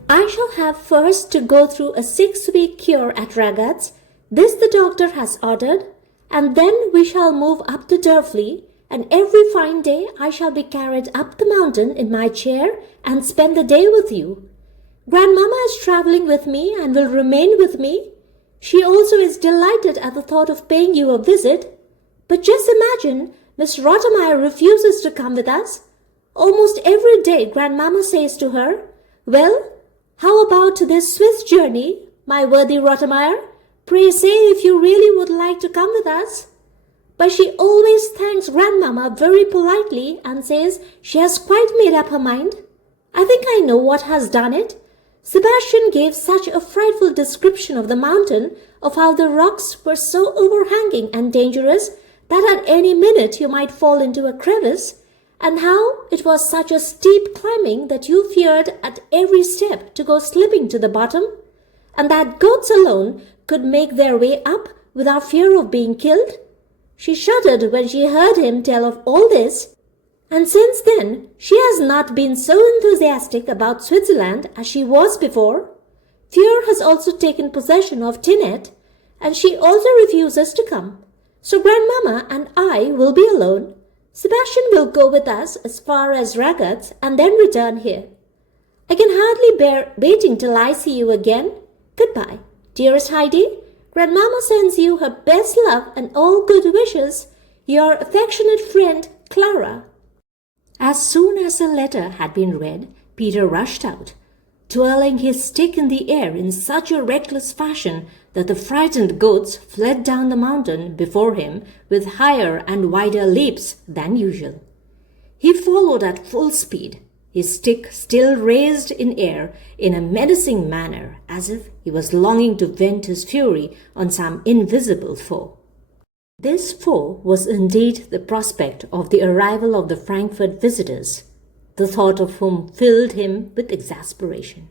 I shall have first to go through a 6-week cure at Ragaz. This the doctor has ordered, and then we shall move up to Durfley, and every fine day I shall be carried up the mountain in my chair and spend the day with you. Grandmama is travelling with me and will remain with me. She also is delighted at the thought of paying you a visit. But just imagine, Miss Rottenmeier refuses to come with us. Almost every day Grandmama says to her, 'Well, How about this Swiss journey, my worthy Rottenmeier? Pray say if you really would like to come with us. But she always thanks Grandmamma very politely and says she has quite made up her mind. I think I know what has done it. Sebastian gave such a frightful description of the mountain, of how the rocks were so overhanging and dangerous that at any minute you might fall into a crevice, and how it was such a steep climbing that you feared at every step to go slipping to the bottom, and that goats alone could make their way up without fear of being killed. She shuddered when she heard him tell of all this, and since then she has not been so enthusiastic about Switzerland as she was before. Fear has also taken possession of Tinette, and she also refuses to come. So Grandmamma and I will be alone. Sebastian will go with us as far as Ragaz and then return here. I can hardly bear waiting till I see you again. Goodbye, dearest Heidi. Grandmamma sends you her best love and all good wishes. Your affectionate friend, Clara. As soon as the letter had been read, Peter rushed out, twirling his stick in the air in such a reckless fashion that the frightened goats fled down the mountain before him with higher and wider leaps than usual. He followed at full speed, his stick still raised in air in a menacing manner, as if he was longing to vent his fury on some invisible foe. This foe was indeed the prospect of the arrival of the Frankfurt visitors, the thought of whom filled him with exasperation.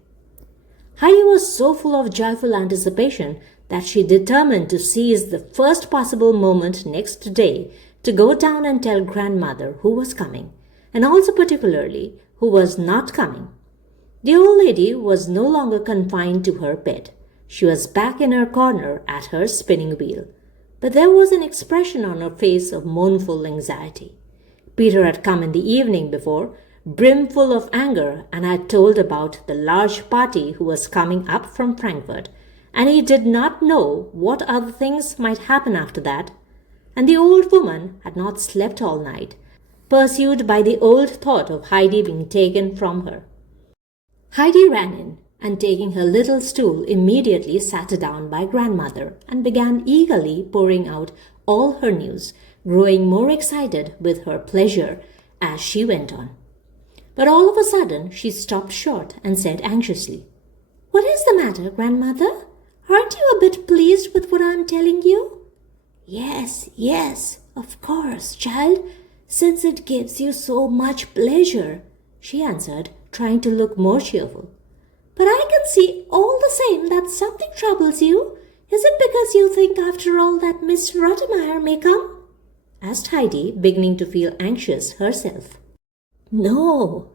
Heidi was so full of joyful anticipation that she determined to seize the first possible moment next day to go down and tell Grandmother who was coming, and also particularly who was not coming. The old lady was no longer confined to her bed. She was back in her corner at her spinning wheel, but there was an expression on her face of mournful anxiety. Peter had come in the evening before, brimful of anger, and had told about the large party who was coming up from Frankfurt, and he did not know what other things might happen after that, and the old woman had not slept all night, pursued by the old thought of Heidi being taken from her. Heidi ran in, and taking her little stool immediately sat down by Grandmother and began eagerly pouring out all her news, growing more excited with her pleasure as she went on. But all of a sudden she stopped short and said anxiously, "What is the matter, Grandmother? Aren't you a bit pleased with what I am telling you?" Yes, of course, child, since it gives you so much pleasure," she answered, trying to look more cheerful. "But I can see all the same that something troubles you. Is it because you think after all that Miss Rottenmeier may come?" asked Heidi, beginning to feel anxious herself. No,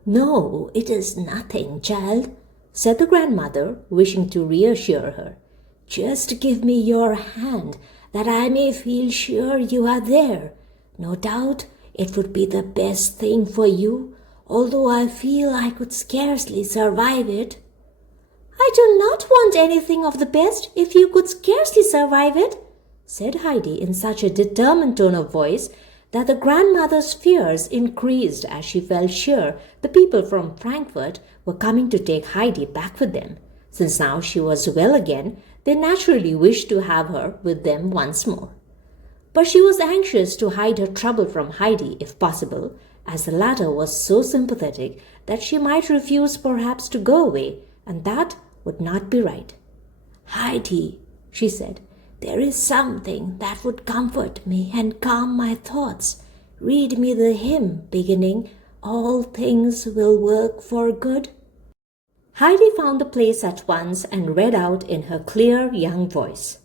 it is nothing, child," said the grandmother, wishing to reassure her. "Just give me your hand, that I may feel sure you are there. No doubt it would be the best thing for you, although I feel I could scarcely survive it." "I do not want anything of the best if you could scarcely survive it," said Heidi in such a determined tone of voice that the grandmother's fears increased as she felt sure the people from Frankfurt were coming to take Heidi back with them. Since now she was well again, they naturally wished to have her with them once more. But she was anxious to hide her trouble from Heidi if possible, as the latter was so sympathetic that she might refuse perhaps to go away, and that would not be right. "Heidi," she said, "there is something that would comfort me and calm my thoughts. Read me the hymn beginning, 'All things will work for good.'" Heidi found the place at once and read out in her clear young voice,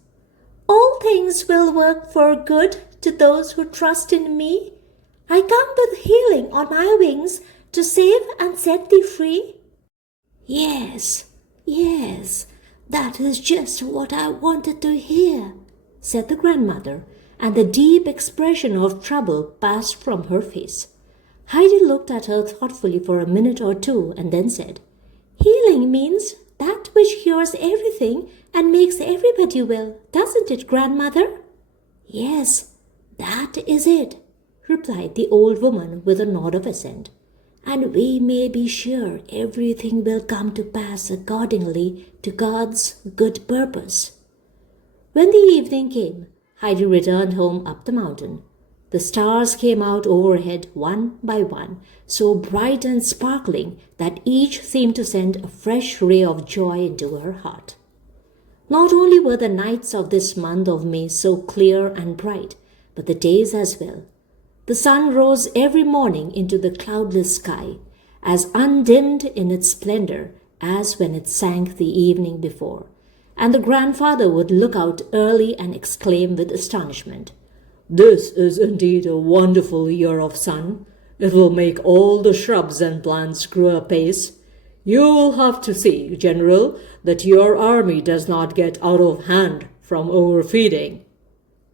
"All things will work for good to those who trust in me. I come with healing on my wings to save and set thee free." Yes, that is just what I wanted to hear," said the grandmother, and the deep expression of trouble passed from her face. Heidi looked at her thoughtfully for a minute or two and then said, "Healing means that which cures everything and makes everybody well, doesn't it, Grandmother?" "Yes, that is it," replied the old woman with a nod of assent. and we may be sure everything will come to pass accordingly to God's good purpose." When the evening came, Heidi returned home up the mountain. The stars came out overhead one by one, so bright and sparkling that each seemed to send a fresh ray of joy into her heart. Not only were the nights of this month of May so clear and bright, but the days as well. The sun rose every morning into the cloudless sky, as undimmed in its splendor as when it sank the evening before, and the grandfather would look out early and exclaim with astonishment, "This is indeed a wonderful year of sun. It will make all the shrubs and plants grow apace. You will have to see, General, that your army does not get out of hand from overfeeding."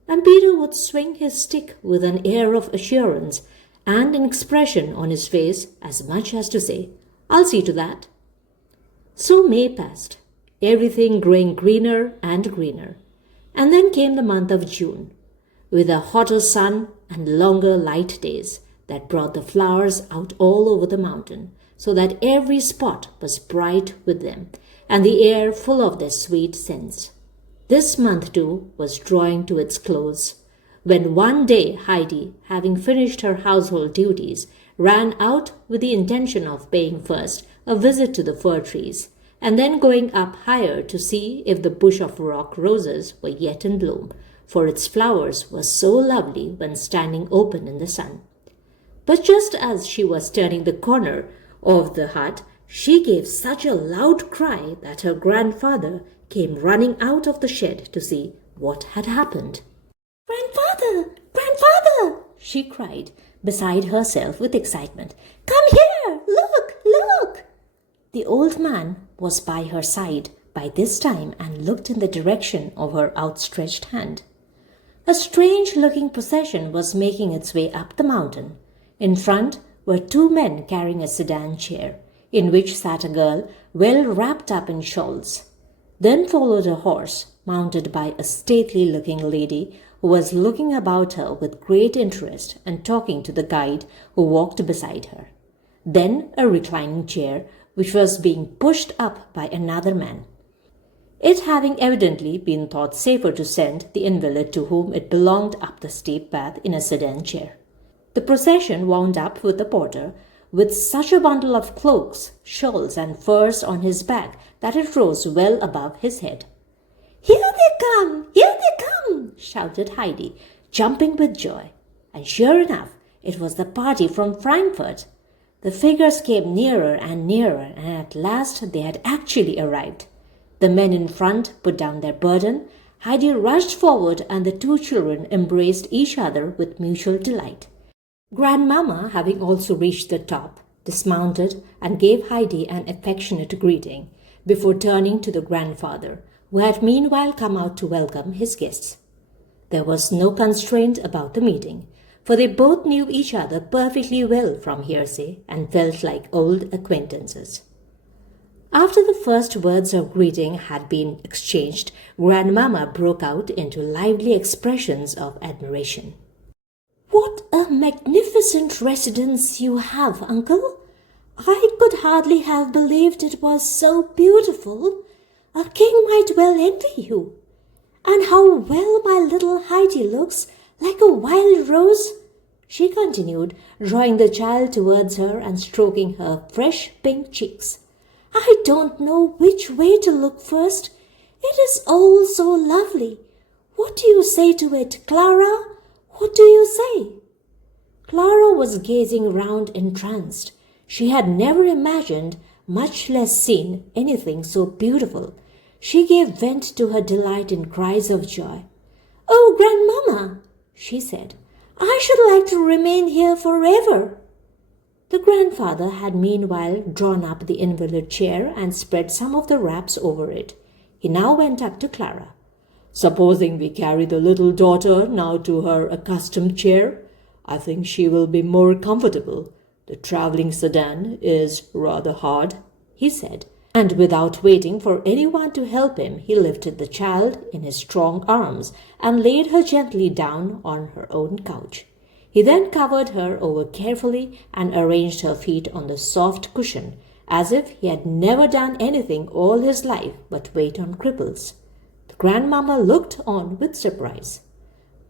And Peter would swing his stick with an air of assurance and an expression on his face as much as to say, "I'll see to that." So May passed, everything growing greener and greener. And then came the month of June, with a hotter sun and longer light days that brought the flowers out all over the mountain, so that every spot was bright with them, and the air full of their sweet scents. This month, too, was drawing to its close, when one day Heidi, having finished her household duties, ran out with the intention of paying first a visit to the fir trees, and then going up higher to see if the bush of rock roses were yet in bloom, for its flowers were so lovely when standing open in the sun. But just as she was turning the corner of the hut, she gave such a loud cry that her grandfather came running out of the shed to see what had happened. "Grandfather! Grandfather!" she cried, beside herself with excitement. "Come here! Look! Look!" The old man was by her side by this time and looked in the direction of her outstretched hand. A strange-looking procession was making its way up the mountain. In front were two men carrying a sedan chair, in which sat a girl well wrapped up in shawls. Then followed a horse, mounted by a stately-looking lady who was looking about her with great interest and talking to the guide who walked beside her. Then a reclining chair, which was being pushed up by another man, it having evidently been thought safer to send the invalid to whom it belonged up the steep path in a sedan chair. The procession wound up with the porter, with such a bundle of cloaks, shawls, and furs on his back that it rose well above his head. "Here they come! Here they come!" shouted Heidi, jumping with joy. And sure enough, it was the party from Frankfurt. The figures came nearer and nearer, and at last they had actually arrived. The men in front put down their burden. Heidi rushed forward, and the two children embraced each other with mutual delight. Grandmamma, having also reached the top, dismounted and gave Heidi an affectionate greeting before turning to the grandfather, who had meanwhile come out to welcome his guests. There was no constraint about the meeting, for they both knew each other perfectly well from hearsay and felt like old acquaintances. After the first words of greeting had been exchanged, Grandmamma broke out into lively expressions of admiration. "What a magnificent residence you have, uncle! I could hardly have believed it was so beautiful. A king might well envy you. And how well my little Heidi looks, like a wild rose," she continued, drawing the child towards her and stroking her fresh pink cheeks. "I don't know which way to look first. It is all so lovely. What do you say to it, Clara? What do you say?" Clara was gazing round entranced. She had never imagined, much less seen, anything so beautiful. She gave vent to her delight in cries of joy. "Oh, Grandmamma," she said, "I should like to remain here forever." The grandfather had meanwhile drawn up the invalid chair and spread some of the wraps over it. He now went up to Clara. "Supposing we carry the little daughter now to her accustomed chair? I think she will be more comfortable. The travelling sedan is rather hard," he said, and without waiting for anyone to help him, he lifted the child in his strong arms and laid her gently down on her own couch. He then covered her over carefully and arranged her feet on the soft cushion, as if he had never done anything all his life but wait on cripples. The grandmamma looked on with surprise.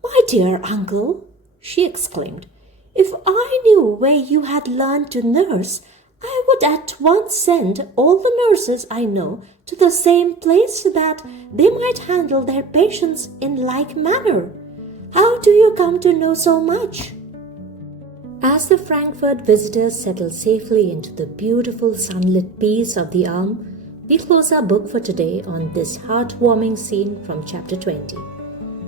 "My dear uncle," she exclaimed, "if I knew where you had learned to nurse, I would at once send all the nurses I know to the same place so that they might handle their patients in like manner. How do you come to know so much?" As the Frankfurt visitors settle safely into the beautiful sunlit peace of the Alm, we close our book for today on this heartwarming scene from chapter 20.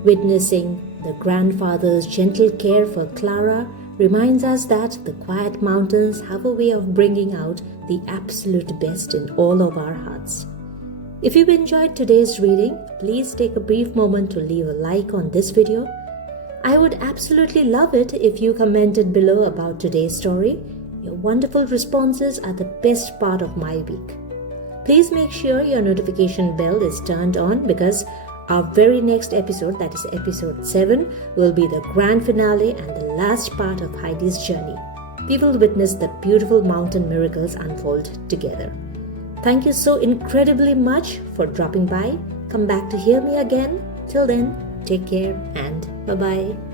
Witnessing the grandfather's gentle care for Clara reminds us that the quiet mountains have a way of bringing out the absolute best in all of our hearts. If you've enjoyed today's reading, please take a brief moment to leave a like on this video. I would absolutely love it if you commented below about today's story. Your wonderful responses are the best part of my week. Please make sure your notification bell is turned on because our very next episode, that is episode 7, will be the grand finale and the last part of Heidi's journey. We will witness the beautiful mountain miracles unfold together. Thank you so incredibly much for dropping by. Come back to hear me again. Till then, take care and bye-bye.